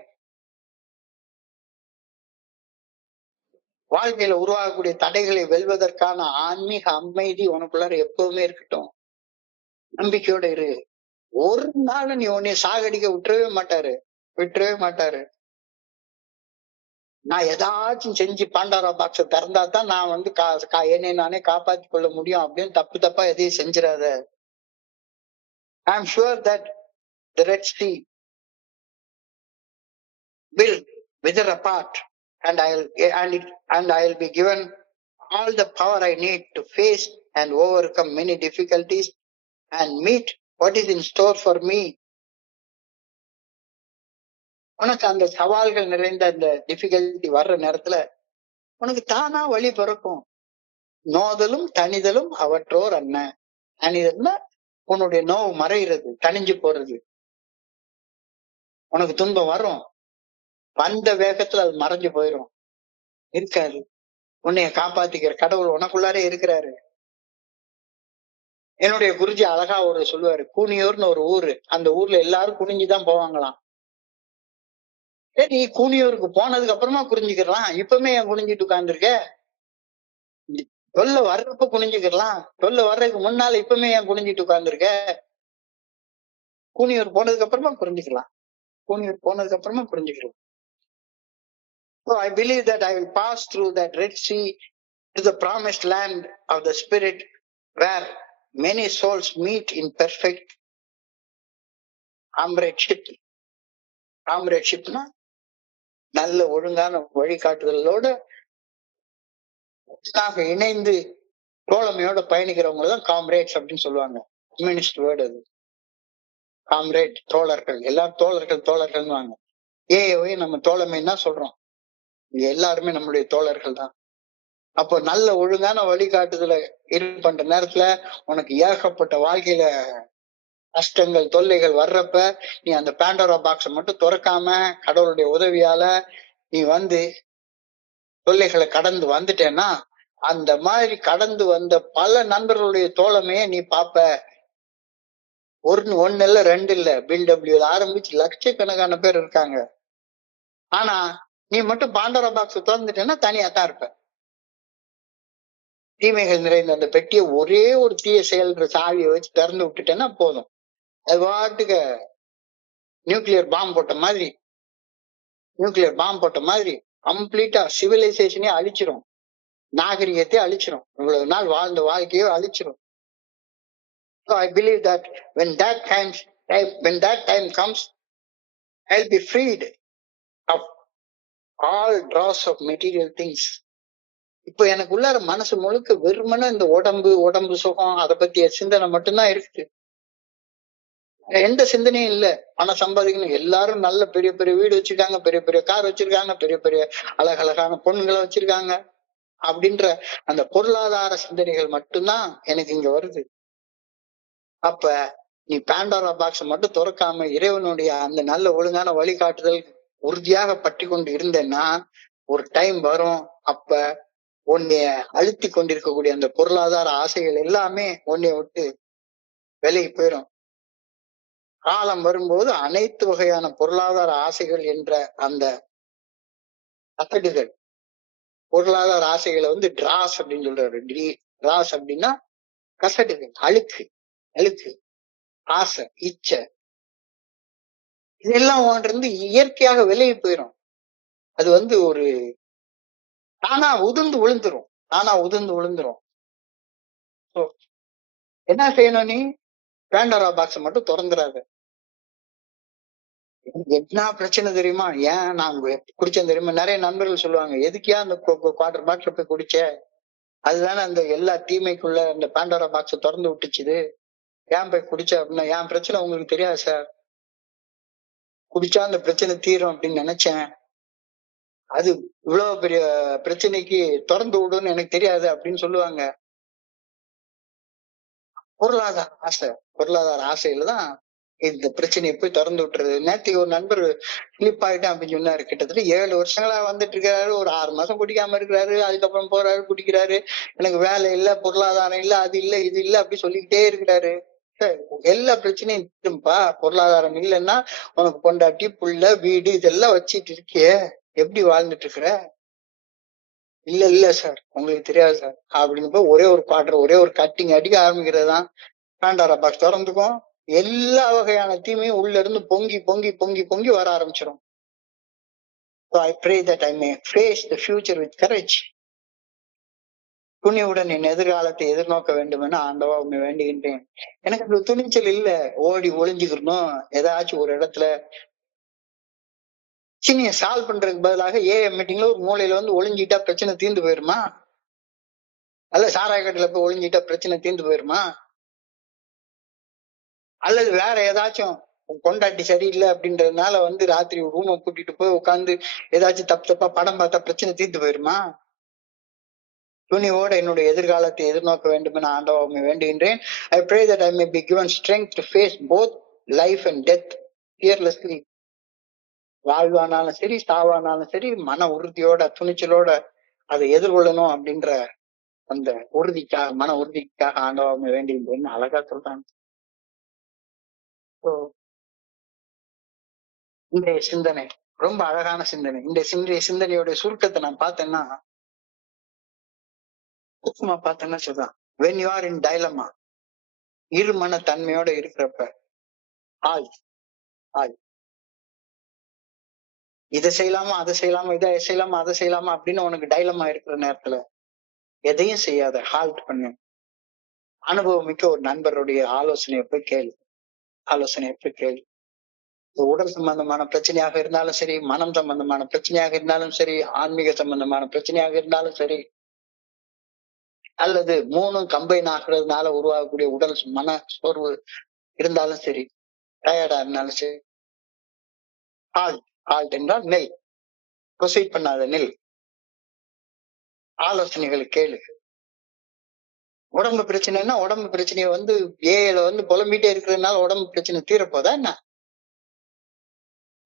வாழ்க்கையில உருவாகக்கூடிய தடைகளை வெல்வதற்கான ஆன்மீக அமைதி உனக்குள்ளார எப்பவுமே இருக்கட்டும். நம்பிக்கையோட இரு. ஒரு நாள் நீ உன்னை சாகடிக்க விட்டுறவே மாட்டாரு. நான் ஏதாச்சும் செஞ்சு பாண்டாரா பாக்ஸ திறந்தா தான் நான் வந்து என்னை நானே காப்பாத்தி கொள்ள முடியும் அப்படின்னு தப்பு தப்பா எதையும் செஞ்சிடாத. I am sure that the red sea will wither apart, and I'll be given all the power I need to face and overcome many difficulties and meet what is in store for me. உனக்கு அந்த சவால்கள் நிறைந்த அந்த difficulty வர்ற நேரத்துல உனக்கு தானா வழி பிறக்கும். நோதலும் தனிதலும் அவற்றோர் அண்ண. தனிதல்னா உன்னுடைய நோவு மறைகிறது, தனிஞ்சு போறது. உனக்கு துன்பம் வரும், வந்த வேகத்துல அது மறைஞ்சு போயிடும், இருக்காது. உன்னைய காப்பாத்திக்கிற கடவுள் உனக்குள்ளாரே இருக்கிறாரு. என்னுடைய குருஜி அழகா ஒரு சொல்லுவாரு, கூனியூர்னு ஒரு ஊரு, அந்த ஊர்ல எல்லாரும் குனிஞ்சுதான் போவாங்களாம். சரி, கூனியூருக்கு போனதுக்கு அப்புறமா குனிஞ்சுக்கலாம், இப்பவுமே ஏன் குனிஞ்சிட்டு உட்கார்ந்துருக்க? சொல்ல வர்றப்ப குனிஞ்சுக்கலாம், சொல்ல வர்றதுக்கு முன்னால இப்பவுமே ஏன் குனிஞ்சிட்டு உட்கார்ந்துருக்க? கூனியூர் போனதுக்கு அப்புறமா புரிஞ்சுக்கலாம், கூனியூர் போனதுக்கு அப்புறமா புரிஞ்சுக்கலாம். So I believe that I will pass through that Red Sea to the promised land of the Spirit, where many souls meet in perfect comradeship. Comradeshipனா நல்ல ஒழுங்கான வழிகாட்டுதலோட இணைந்து தோழமையோட பயணிக்கிறவங்க தான் காம்ரேட்ஸ் அப்படின்னு சொல்லுவாங்க. கம்யூனிஸ்ட் வேர்டு அது. காம்ரேட், தோழர்கள், எல்லாரும் தோழர்கள் வாங்க. நம்ம தோழமைன்னா சொல்றோம், எல்லாருமே நம்மளுடைய தோழர்கள் தான். அப்போ நல்ல ஒழுங்கான வழிகாட்டுதல பண்ற நேரத்துல உனக்கு ஏகப்பட்ட வாழ்க்கையில கஷ்டங்கள் தொல்லைகள் வர்றப்ப நீ அந்த பாண்டோரா பாக்ஸ மட்டும் திறக்காம கடவுளுடைய உதவியால நீ வந்து தொல்லைகளை கடந்து வந்துட்டேன்னா, அந்த மாதிரி கடந்து வந்த பல நண்பர்களுடைய தோழமையை நீ பாப்ப. ஒன்னு இல்ல, ரெண்டு இல்ல, பில்டபிள்யூ ஆரம்பிச்சு லட்சக்கணக்கான பேர் இருக்காங்க. ஆனா நீ மட்டும் பாண்டோரா பாக்ஸ் திறந்துட்டேன்னா தனியா தான் இருப்ப. தீமைகள் நிறைந்த அந்த பெட்டியை ஒரே ஒரு தீய செயல்ற சாவியை வச்சு திறந்து விட்டுட்டேன்னா போதும், அது பாட்டுக்கு நியூக்ளியர் பாம்பு போட்ட மாதிரி கம்ப்ளீட்டா சிவிலைசேஷனே அழிச்சிரும், நாகரிகத்தை அழிச்சிரும், இவ்வளவு நாள் வாழ்ந்த வாழ்க்கையோ அழிச்சிரும். So I believe that when that time comes, I'll be freed of all dross of material things. இப்ப எனக்கு உள்ளார மனசு முழுக்க வெறுமனே இந்த உடம்பு சுகம் அதை பத்திய சிந்தனை மட்டும்தான் இருக்குது. எந்த சிந்தனையும் இல்ல. பணம் சம்பாதிக்கணும், எல்லாரும் நல்ல பெரிய பெரிய வீடு வச்சிருக்காங்க, பெரிய பெரிய கார் வச்சிருக்காங்க, பெரிய பெரிய அழகழகான பொண்ணுங்களை வச்சிருக்காங்க அப்படின்ற அந்த பொருளாதார சிந்தனைகள் மட்டும்தான் எனக்கு இங்க வருது. அப்ப நீ பாண்டோரா பாக்ஸ் மட்டும் திறக்காம இறைவனுடைய அந்த நல்ல ஒழுங்கான வழிகாட்டுதல் உறுதியாக பற்றி கொண்டு இருந்தேன்னா ஒரு டைம் வரும், அப்ப உன்னைய அழுத்தி கொண்டிருக்கக்கூடிய அந்த பொருளாதார ஆசைகள் எல்லாமே உன்னைய விட்டு விலகி போயிடும். காலம் வரும்போது அனைத்து வகையான பொருளாதார ஆசைகள் என்ற அந்த கசடுகள், பொருளாதார ஆசைகளை வந்து டிராஸ் அப்படின்னு சொல்றாரு. டிராஸ் அப்படின்னா கசடுகள், அழுக்கு, ஆசை, இச்சை, இதெல்லாம் இருந்து இயற்கையாக விலகி போயிடும். அது வந்து ஒரு தானா உதிர்ந்து விழுந்துரும். என்ன செய்யணும், நீ பாண்டோரா பாக்ஸ் மட்டும் திறந்துடாத. என்ன பிரச்சனை தெரியுமா, ஏன் நான் குடிச்சேன் தெரியுமா? நிறைய நண்பர்கள் சொல்லுவாங்க, எதுக்கியா அந்த குவார்டர் பாட்டில் போய் குடிச்ச, அதுதானே அந்த எல்லா தீமைக்குள்ள அந்த பாண்டோரா பாக்ஸ திறந்து விட்டுச்சுது, ஏன் போய் குடிச்ச அப்படின்னா, என் பிரச்சனை உங்களுக்கு தெரியாது சார், குடிச்சா அந்த பிரச்சனை தீரும் அப்படின்னு நினைச்சேன், அது இவ்வளவு பெரிய பிரச்சனைக்கு திறந்து விடுன்னு எனக்கு தெரியாது அப்படின்னு சொல்லுவாங்க. பொருளாதார ஆசையில தான் இந்த பிரச்சனையை போய் திறந்து விட்டுறது. நேற்றுக்கு ஒரு நண்பர் கிளிப் ஆயிட்டேன் அப்படின்னு சொன்னாரு. கிட்டத்தட்ட 7 வருஷங்களா வந்துட்டு இருக்காரு, ஒரு 6 மாசம் குடிக்காம இருக்கிறாரு, அதுக்கப்புறம் போறாரு குடிக்கிறாரு, எனக்கு வேலை இல்ல, பொருளாதாரம் இல்ல, அது இல்ல, இது இல்ல அப்படி சொல்லிக்கிட்டே இருக்கிறாரு. எல்லா பிரச்சனையும் இருக்கும்பா, பொருளாதாரம் இல்லைன்னா உனக்கு பொண்டாட்டி புள்ள வீடு இதெல்லாம் வச்சிட்டு இருக்கிய, எப்படி வாழ்ந்துட்டு இருக்கிற? இல்ல சார் உங்களுக்கு தெரியாது சார் அப்படின்னு ஒரே ஒரு குவார்டர், ஒரே ஒரு கட்டிங் அடிக்க ஆரம்பிக்கிறது தான் பாண்டோரா பாக்ஸ் திறந்துக்கும். எல்லா வகையான தீமையும் உள்ள இருந்து பொங்கி வர ஆரம்பிச்சிடும். So I pray that I may face the future with courage. துணிவுடன் என் எதிர்காலத்தை எதிர்நோக்க வேண்டும் என ஆண்டவா உண்மை வேண்டுகின்றேன். எனக்கு அந்த துணிச்சல் இல்ல. ஓடி ஒளிஞ்சுக்கணும் ஏதாச்சும் ஒரு இடத்துல பிரச்சனையை சால்வ் பண்றதுக்கு பதிலாக மீட்டிங்ல ஒரு மூலையில வந்து ஒளிஞ்சிட்டா பிரச்சனை தீர்ந்து போயிருமா? அல்ல சாராய கட்டில போய் ஒளிஞ்சிட்டா பிரச்சனை தீர்ந்து போயிருமா? அல்லது வேற ஏதாச்சும் கொண்டாட்டி சரியில்லை அப்படின்றதுனால வந்து ராத்திரி ரூமை கூட்டிட்டு போய் உட்காந்து ஏதாச்சும் தப்பா படம் பார்த்தா பிரச்சனை தீர்த்து போயிருமா? துணிவோட என்னுடைய எதிர்காலத்தை எதிர்நோக்க வேண்டும் என ஆண்டவா உம்மை வேண்டுகின்றேன். I pray that I may be given strength to face both life and death fearlessly. வாழ்வானாலும் சரி சாவானாலும் சரி மன உறுதியோட துணிச்சலோட அதை எதிர்கொள்ளணும் அப்படின்ற அந்த மன உறுதிக்காக ஆண்டவா உம்மை வேண்டுகின்றேன்னு அழகா சொல்றாங்க. இன்றைய சிந்தனை ரொம்ப அழகான சிந்தனை. இந்த சிந்தனையோட சுருக்கத்தை நான் பார்த்தேன்னா பார்த்தேன்னா சொல்றான், when you are in dilemma, இருமன தன்மையோட இருக்கிறப்ப இதை செய்யலாமா அதை செய்யலாமா இதை செய்யலாமா அதை செய்யலாமா அப்படின்னு உனக்கு டைலமா இருக்கிற நேரத்துல எதையும் செய்யாத, ஹால்ட் பண்ணு. அனுபவம் மிக்க ஒரு நண்பருடைய ஆலோசனையை போய் கேளு. உடல் சம்பந்தமான பிரச்சனையாக இருந்தாலும் சரி, மனம் சம்பந்தமான பிரச்சனையாக இருந்தாலும் சரி, ஆன்மீக சம்பந்தமான பிரச்சனையாக இருந்தாலும் சரி, அல்லது மூணும் கம்பைன் ஆகுறதுனால உருவாகக்கூடிய உடல் மன சோர்வு இருந்தாலும் சரி, டயர்டா இருந்தாலும் சரி, ஹால்ட் என்றால் நெல், ப்ரொசீட் பண்ணாத நெல், ஆலோசனைகளை கேளு. உடம்பு பிரச்சனைன்னா உடம்பு பிரச்சனைய வந்து ஏல வந்து புலம்பிட்டே இருக்கிறதுனால உடம்பு பிரச்சனை தீரப்போதா என்ன?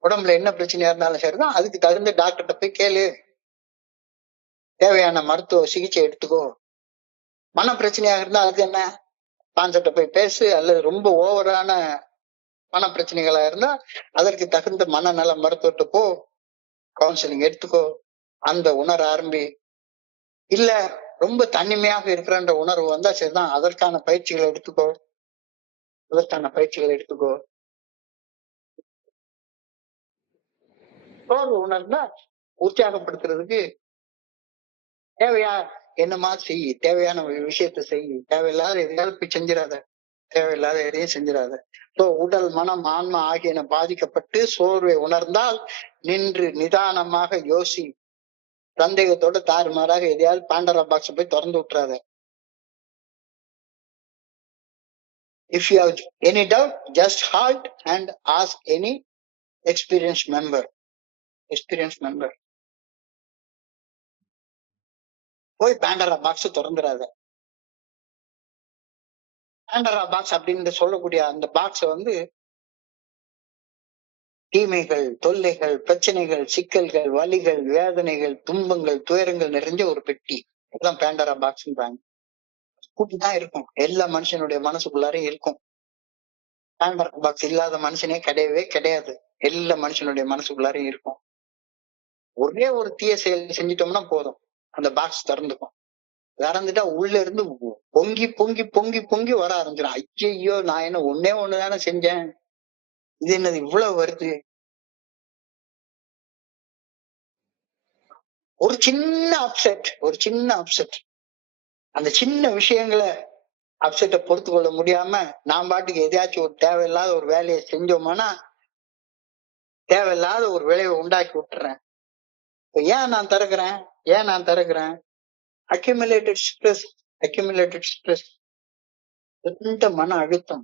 உடம்புல என்ன பிரச்சனையா இருந்தாலும் சரிதான், அதுக்கு தகுந்த டாக்டர்கிட்ட போய் கேளு, தேவையான மருத்துவ சிகிச்சை எடுத்துக்கோ. மன பிரச்சனையாக இருந்தா அதுக்கு என்ன, கான்செப்ட போய் பேசு. அல்லது ரொம்ப ஓவரான மன பிரச்சனைகளா இருந்தா அதற்கு தகுந்த மனநல மருத்துவத்தை போ, கவுன்சிலிங் எடுத்துக்கோ, அந்த உணர ஆரம்பி. இல்ல ரொம்ப தனிமையாக இருக்கிறன்ற உணர்வு வந்தா சரிதான், அதற்கான பயிற்சிகளை எடுத்துக்கோ. சோர்வு உணர்ந்தா உற்சாகப்படுத்துறதுக்கு தேவையா என்னமா செய், தேவையான விஷயத்த செய், தேவையில்லாத எதையாவது போய் செஞ்சிடாத, தேவையில்லாத எதையும் செஞ்சிடாத. உடல் மனம் ஆன்மா ஆகியன பாதிக்கப்பட்டு சோர்வை உணர்ந்தால் நின்று நிதானமாக யோசி. சந்தேகத்தோட தாறுமாறாக எதையாவது பாண்டரா பாக்ஸ் போய் திறந்து விட்டுறாத. If you have any doubt, just halt and ask any experienced member. போய் பாண்டரா பாக்ஸ் திறந்துடாத. பாண்டரா பாக்ஸ் அப்படின்னு சொல்லக்கூடிய அந்த பாக்ஸ் வந்து தீமைகள், தொல்லைகள், பிரச்சனைகள், சிக்கல்கள், வலிகள், வேதனைகள், துன்பங்கள், துயரங்கள் நிறைஞ்ச ஒரு பெட்டி. அதுதான் பாண்டரா பாக்ஸ்ன்றாங்க. கூட்டிதான் இருக்கும், எல்லா மனுஷனுடைய மனசுக்குள்ளாரையும் இருக்கும். பாண்டரா பாக்ஸ் இல்லாத மனுஷனே கிடையவே கிடையாது, எல்லா மனுஷனுடைய மனசுக்குள்ளாரையும் இருக்கும். ஒரே ஒரு தீய செயல் செஞ்சிட்டோம்னா போதும், அந்த பாக்ஸ் திறந்துக்கும். திறந்துட்டா உள்ள இருந்து பொங்கி பொங்கி பொங்கி பொங்கி வர ஆரம்பிச்சிடும். ஐயோ, நான் என்ன ஒன்னே ஒண்ணுதானே செஞ்சேன், இது என்னது இவ்வளவு வருது. ஒரு சின்ன அப்செட், அந்த சின்ன விஷயங்களை அப்செட்டை பொறுத்து கொள்ள முடியாம நான் பாட்டுக்கு எதையாச்சும் ஒரு தேவையில்லாத ஒரு வேலையை செஞ்சோம்னா தேவையில்லாத ஒரு விளைவை உண்டாக்கி விட்டுறேன். ஏன் நான் திறக்கிறேன்? அக்யூமுலேட்டட் ஸ்ட்ரெஸ், மன அழுத்தம்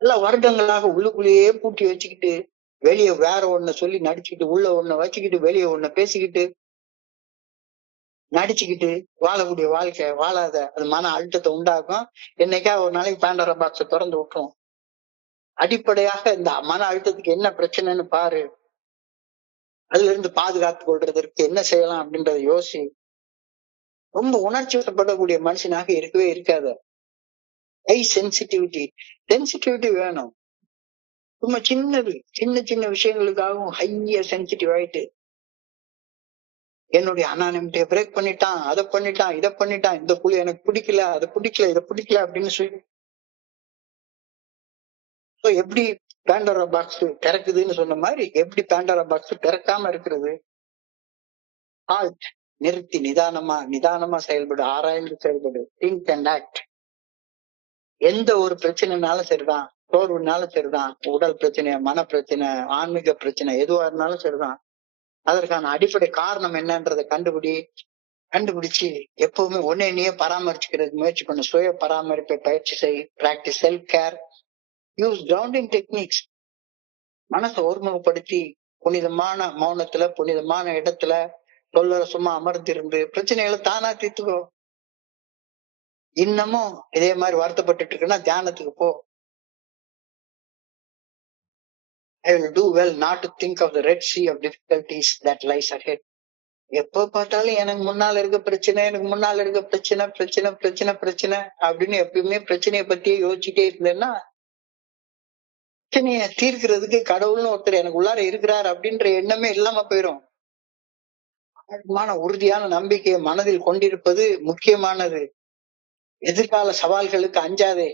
பல வருடங்களாக உள்ளுக்குள்ளேயே பூட்டி வச்சுக்கிட்டு, வெளியே வேற ஒண்ணு சொல்லி நடிச்சுக்கிட்டு, உள்ள ஒண்ணு வச்சுக்கிட்டு, வெளியே ஒண்ணு பேசிக்கிட்டு நடிச்சுக்கிட்டு வாழக்கூடிய வாழ்க்கை வாழாத, அது மன அழுத்தத்தை உண்டாக்கும். என்னைக்கா ஒரு நாளைக்கு பாண்டரா பாக்ஸை திறந்து விட்டுரும். அடிப்படையாக இந்த மன அழுத்தத்துக்கு என்ன பிரச்சனைன்னு பாரு, அதுல இருந்து பாதுகாத்து கொள்றதற்கு என்ன செய்யலாம் அப்படின்றத யோசி. ரொம்ப உணர்ச்சி வசப்படக்கூடிய மனுஷனாக இருக்கவே இருக்காது. ஹை சென்சிட்டிவிட்டி வேணும். ரொம்ப சின்ன விஷயங்களுக்காகவும் ஹையா சென்சிட்டிவ் ஆயிட்டு என்னுடைய அனானிமிட்டியை பிரேக் பண்ணிட்டான், அதை பண்ணிட்டான், இதை பண்ணிட்டான், இந்த புள்ளி எனக்கு பிடிக்கல, அதை பிடிக்கல, இதை பிடிக்கல அப்படின்னு சொல்லி எப்படி பேண்டோரா பாக்ஸ் திறக்குதுன்னு சொன்ன மாதிரி எப்படி பேண்டோரா பாக்ஸ் திறக்காம இருக்கிறது? ஹால்ட், நிறுத்தி நிதானமா செயல்படு, ஆராய்ந்து செயல்படு. Think and act. எந்த ஒரு பிரச்சனைனாலும் சரிதான், சோர்வுனாலும் சரிதான், உடல் பிரச்சனை, மன பிரச்சனை, ஆன்மீக பிரச்சனை, எதுவா இருந்தாலும் சரிதான், அதற்கான அடிப்படை காரணம் என்னன்றதை கண்டுபிடிச்சு எப்பவுமே உன்னை நீயே பராமரிச்சுக்கிறதுக்கு முயற்சி பண்ணு. சுய பராமரிப்பை பயிற்சி செய். Practice self care. Use grounding techniques. மனசை ஒருமுகப்படுத்தி புனிதமான மௌனத்துல, புனிதமான இடத்துல சும்மா அமர்ந்திருந்து பிரச்சனைகளை தானா தீர்த்துக்கோ. இன்னமும் இதே மாதிரி வருத்தப்பட்டு இருக்குன்னா தியானத்துக்கு போ. I will do well not to think of the Red Sea of difficulties that lies ahead. எப்ப பார்த்தாலும் எனக்கு முன்னால இருக்க பிரச்சனை, எனக்கு முன்னால இருக்க பிரச்சனை பிரச்சனை பிரச்சனை பிரச்சனை அப்படின்னு எப்பயுமே பிரச்சனையை பத்தியே யோசிச்சுட்டே இருந்தேன்னா பிரச்சனைய தீர்க்கிறதுக்கு கடவுள்னு ஒருத்தர் எனக்கு உள்ளார இருக்கிறார் அப்படின்ற எண்ணமே இல்லாம போயிடும். உறுதியான நம்பிக்கையை மனதில் கொண்டிருப்பது முக்கியமானது. எதிர்கால சவால்களுக்கு அஞ்சாதே,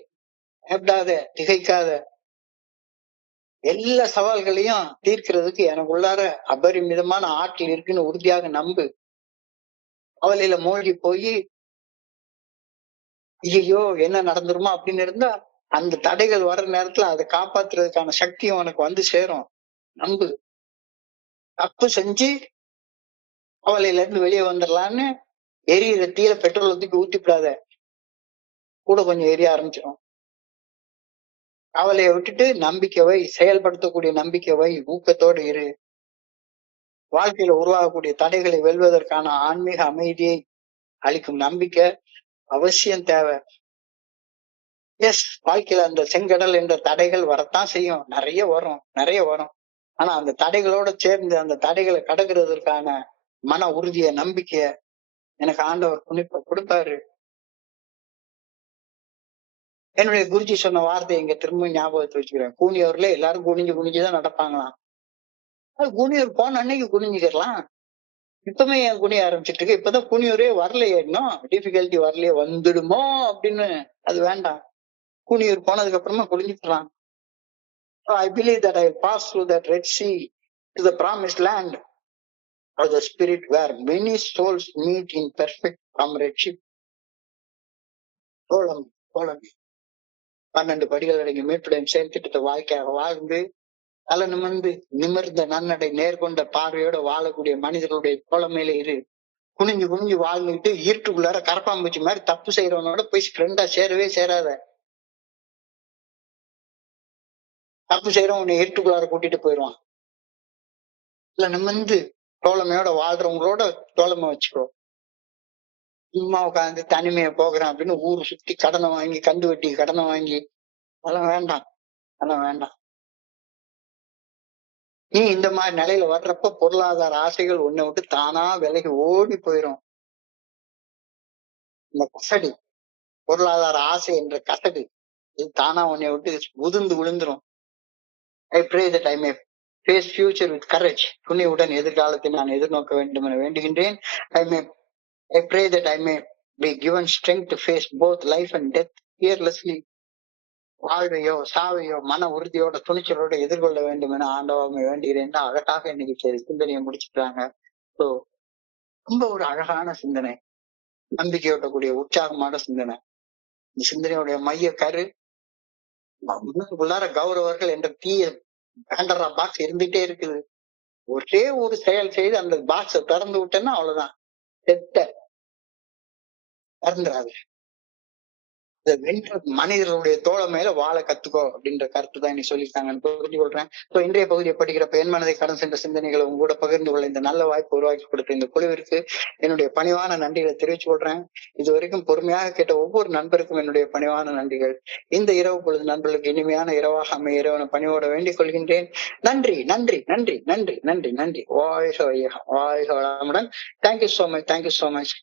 பயப்படாத, திகைக்காத. எல்லா சவால்களையும் தீர்க்கிறதுக்கு எனக்கு உள்ளார அபரிமிதமான ஆற்றல் இருக்குன்னு உறுதியாக நம்பு. கவலையில மூழ்கி போய் ஐயோ என்ன நடந்துருமா அப்படின்னு இருந்தா அந்த தடைகள் வர்ற நேரத்துல அதை காப்பாத்துறதுக்கான சக்தியும் உனக்கு வந்து சேரும். நம்பு. தப்பு செஞ்சு கவலையில இருந்து வெளியே வந்துடலான்னு எரியிற தீர பெட்ரோல் ஊத்திவிடாத, கூட கொஞ்சம் எரிய ஆரம்பிச்சிடும். கவலையை விட்டுட்டு நம்பிக்கை வை, செயல்படுத்தக்கூடிய நம்பிக்கை வை, ஊக்கத்தோடு இரு. வாழ்க்கையில உருவாகக்கூடிய தடைகளை வெல்வதற்கான ஆன்மீக அமைதியை அளிக்கும் நம்பிக்கை அவசியம் தேவை. எஸ், வாழ்க்கையில அந்த செங்கடல் என்ற தடைகள் வரத்தான் செய்யும், நிறைய வரும். ஆனா அந்த தடைகளோட சேர்ந்து அந்த தடைகளை கடக்கிறதுக்கான மன உறுதிய நம்பிக்கைய எனக்கு ஆண்டவர் கொடுப்பாரு. என்னுடைய குருஜி சொன்ன வார்த்தை இங்க திரும்ப ஞாபகத்தை வச்சுக்கிறேன். கூனியூர்ல எல்லாரும் குனிஞ்சுதான் நடப்பாங்களாம். அது கூனியூர் போன அன்னைக்கு குனிஞ்சுக்கலாம். இப்பவுமே ஏன் குனிய ஆரம்பிச்சிட்டு இருக்கு? இப்பதான் கூனியூரே வரலையே, இன்னும் டிஃபிகல்ட்டி வரலையே, வந்துடுமோ அப்படின்னு. அது வேண்டாம். கூனியூர் போனதுக்கு அப்புறமா குனிஞ்சுக்கலாம். I believe that I will pass through that Red Sea to the promised land of the spirit where many souls meet in perfect comradeship. தோழம் 12 படிகள் அடங்கி மீட்புடன் செயல்திட்டத்தை வாழ்க்கையாக வாழ்ந்து தலை நிமிர்ந்த நன்னடை நேர்கொண்ட பார்வையோட வாழக்கூடிய மனிதர்களுடைய தோழமையில இரு. குனிஞ்சு வாழ்ந்துட்டு இருட்டுக்குள்ளார கரப்பாம்பூச்சி மாதிரி தப்பு செய்யறவனோட போய் ஃப்ரெண்டா சேரவே சேராத. தப்பு செய்யறவன் உன்னை இருட்டுக்குள்ளார கூட்டிட்டு போயிடுவான். இல்ல நிமிர்ந்து தோழமையோட வாழ்றவங்களோட தோழமை வச்சுக்கோ. சும்மா உட்காந்து தனிமையை போகிறேன் அப்படின்னு ஊரு சுத்தி கடனை வாங்கி, கந்து வெட்டி கடனை வாங்கி, அதெல்லாம் வேண்டாம். நீ இந்த மாதிரி நிலையில வர்றப்ப பொருளாதார ஆசைகள் உன்னை விட்டு தானா விலகி ஓடி போயிடும். இந்த கசடு, பொருளாதார ஆசை என்ற கசடு, இது தானா உன்னை விட்டு உதிர்ந்து விழுந்துரும். I pray that I may face future with courage. துணிவுடன் எதிர்காலத்தை நான் எதிர்நோக்க வேண்டும் என வேண்டுகின்றேன். I pray that I may be given strength to face both life and death fearlessly. வாழ்வையோ சாவையோ மன உறுதியோட துணிச்சலோட எதிர்கொள்ள வேண்டும் என ஆண்டவமை வேண்டுகிறேன். அழகாக இன்னைக்கு சிந்தனையை முடிச்சுட்டாங்க. ஸோ ரொம்ப ஒரு அழகான சிந்தனை, நம்பிக்கையோட்டக்கூடிய உற்சாகமான சிந்தனை. இந்த சிந்தனையுடைய மைய கரு உள்ளார கௌரவர்கள் என்ற தீய பேண்டரா பாக்ஸ் இருந்துட்டே இருக்குது. ஒரே ஒரு செயல் செய்து அந்த பாக்ஸை திறந்து விட்டேன்னா அவ்வளவுதான், திறந்துடாது. மனிதர்களுடைய தோழமையில வாழ கத்துக்கோ அப்படின்ற கருத்து தான் இன்னைக்கு சொல்லியிருக்காங்கன்னு புரிஞ்சு கொள்றேன். இன்றைய பகுதியை படிக்கிறப்ப என் மனதை கடன் சென்ற சிந்தனைகளை உங்க கூட பகிர்ந்து கொள்ள இந்த நல்ல வாய்ப்பு உருவாக்கி கொடுத்த இந்த குழுவிற்கு என்னுடைய பணிவான நன்றிகளை தெரிவிச்சு கொள்றேன். இது வரைக்கும் பொறுமையாக கேட்ட ஒவ்வொரு நண்பருக்கும் என்னுடைய பணிவான நன்றிகள். இந்த இரவு பொழுது நண்பர்களுக்கு இனிமையான இரவாக அமைய இறைவனை பணியோட வேண்டிக் கொள்கின்றேன். நன்றி நன்றி நன்றி நன்றி நன்றி நன்றி. வாழ்க வளமுடன். Thank you so much.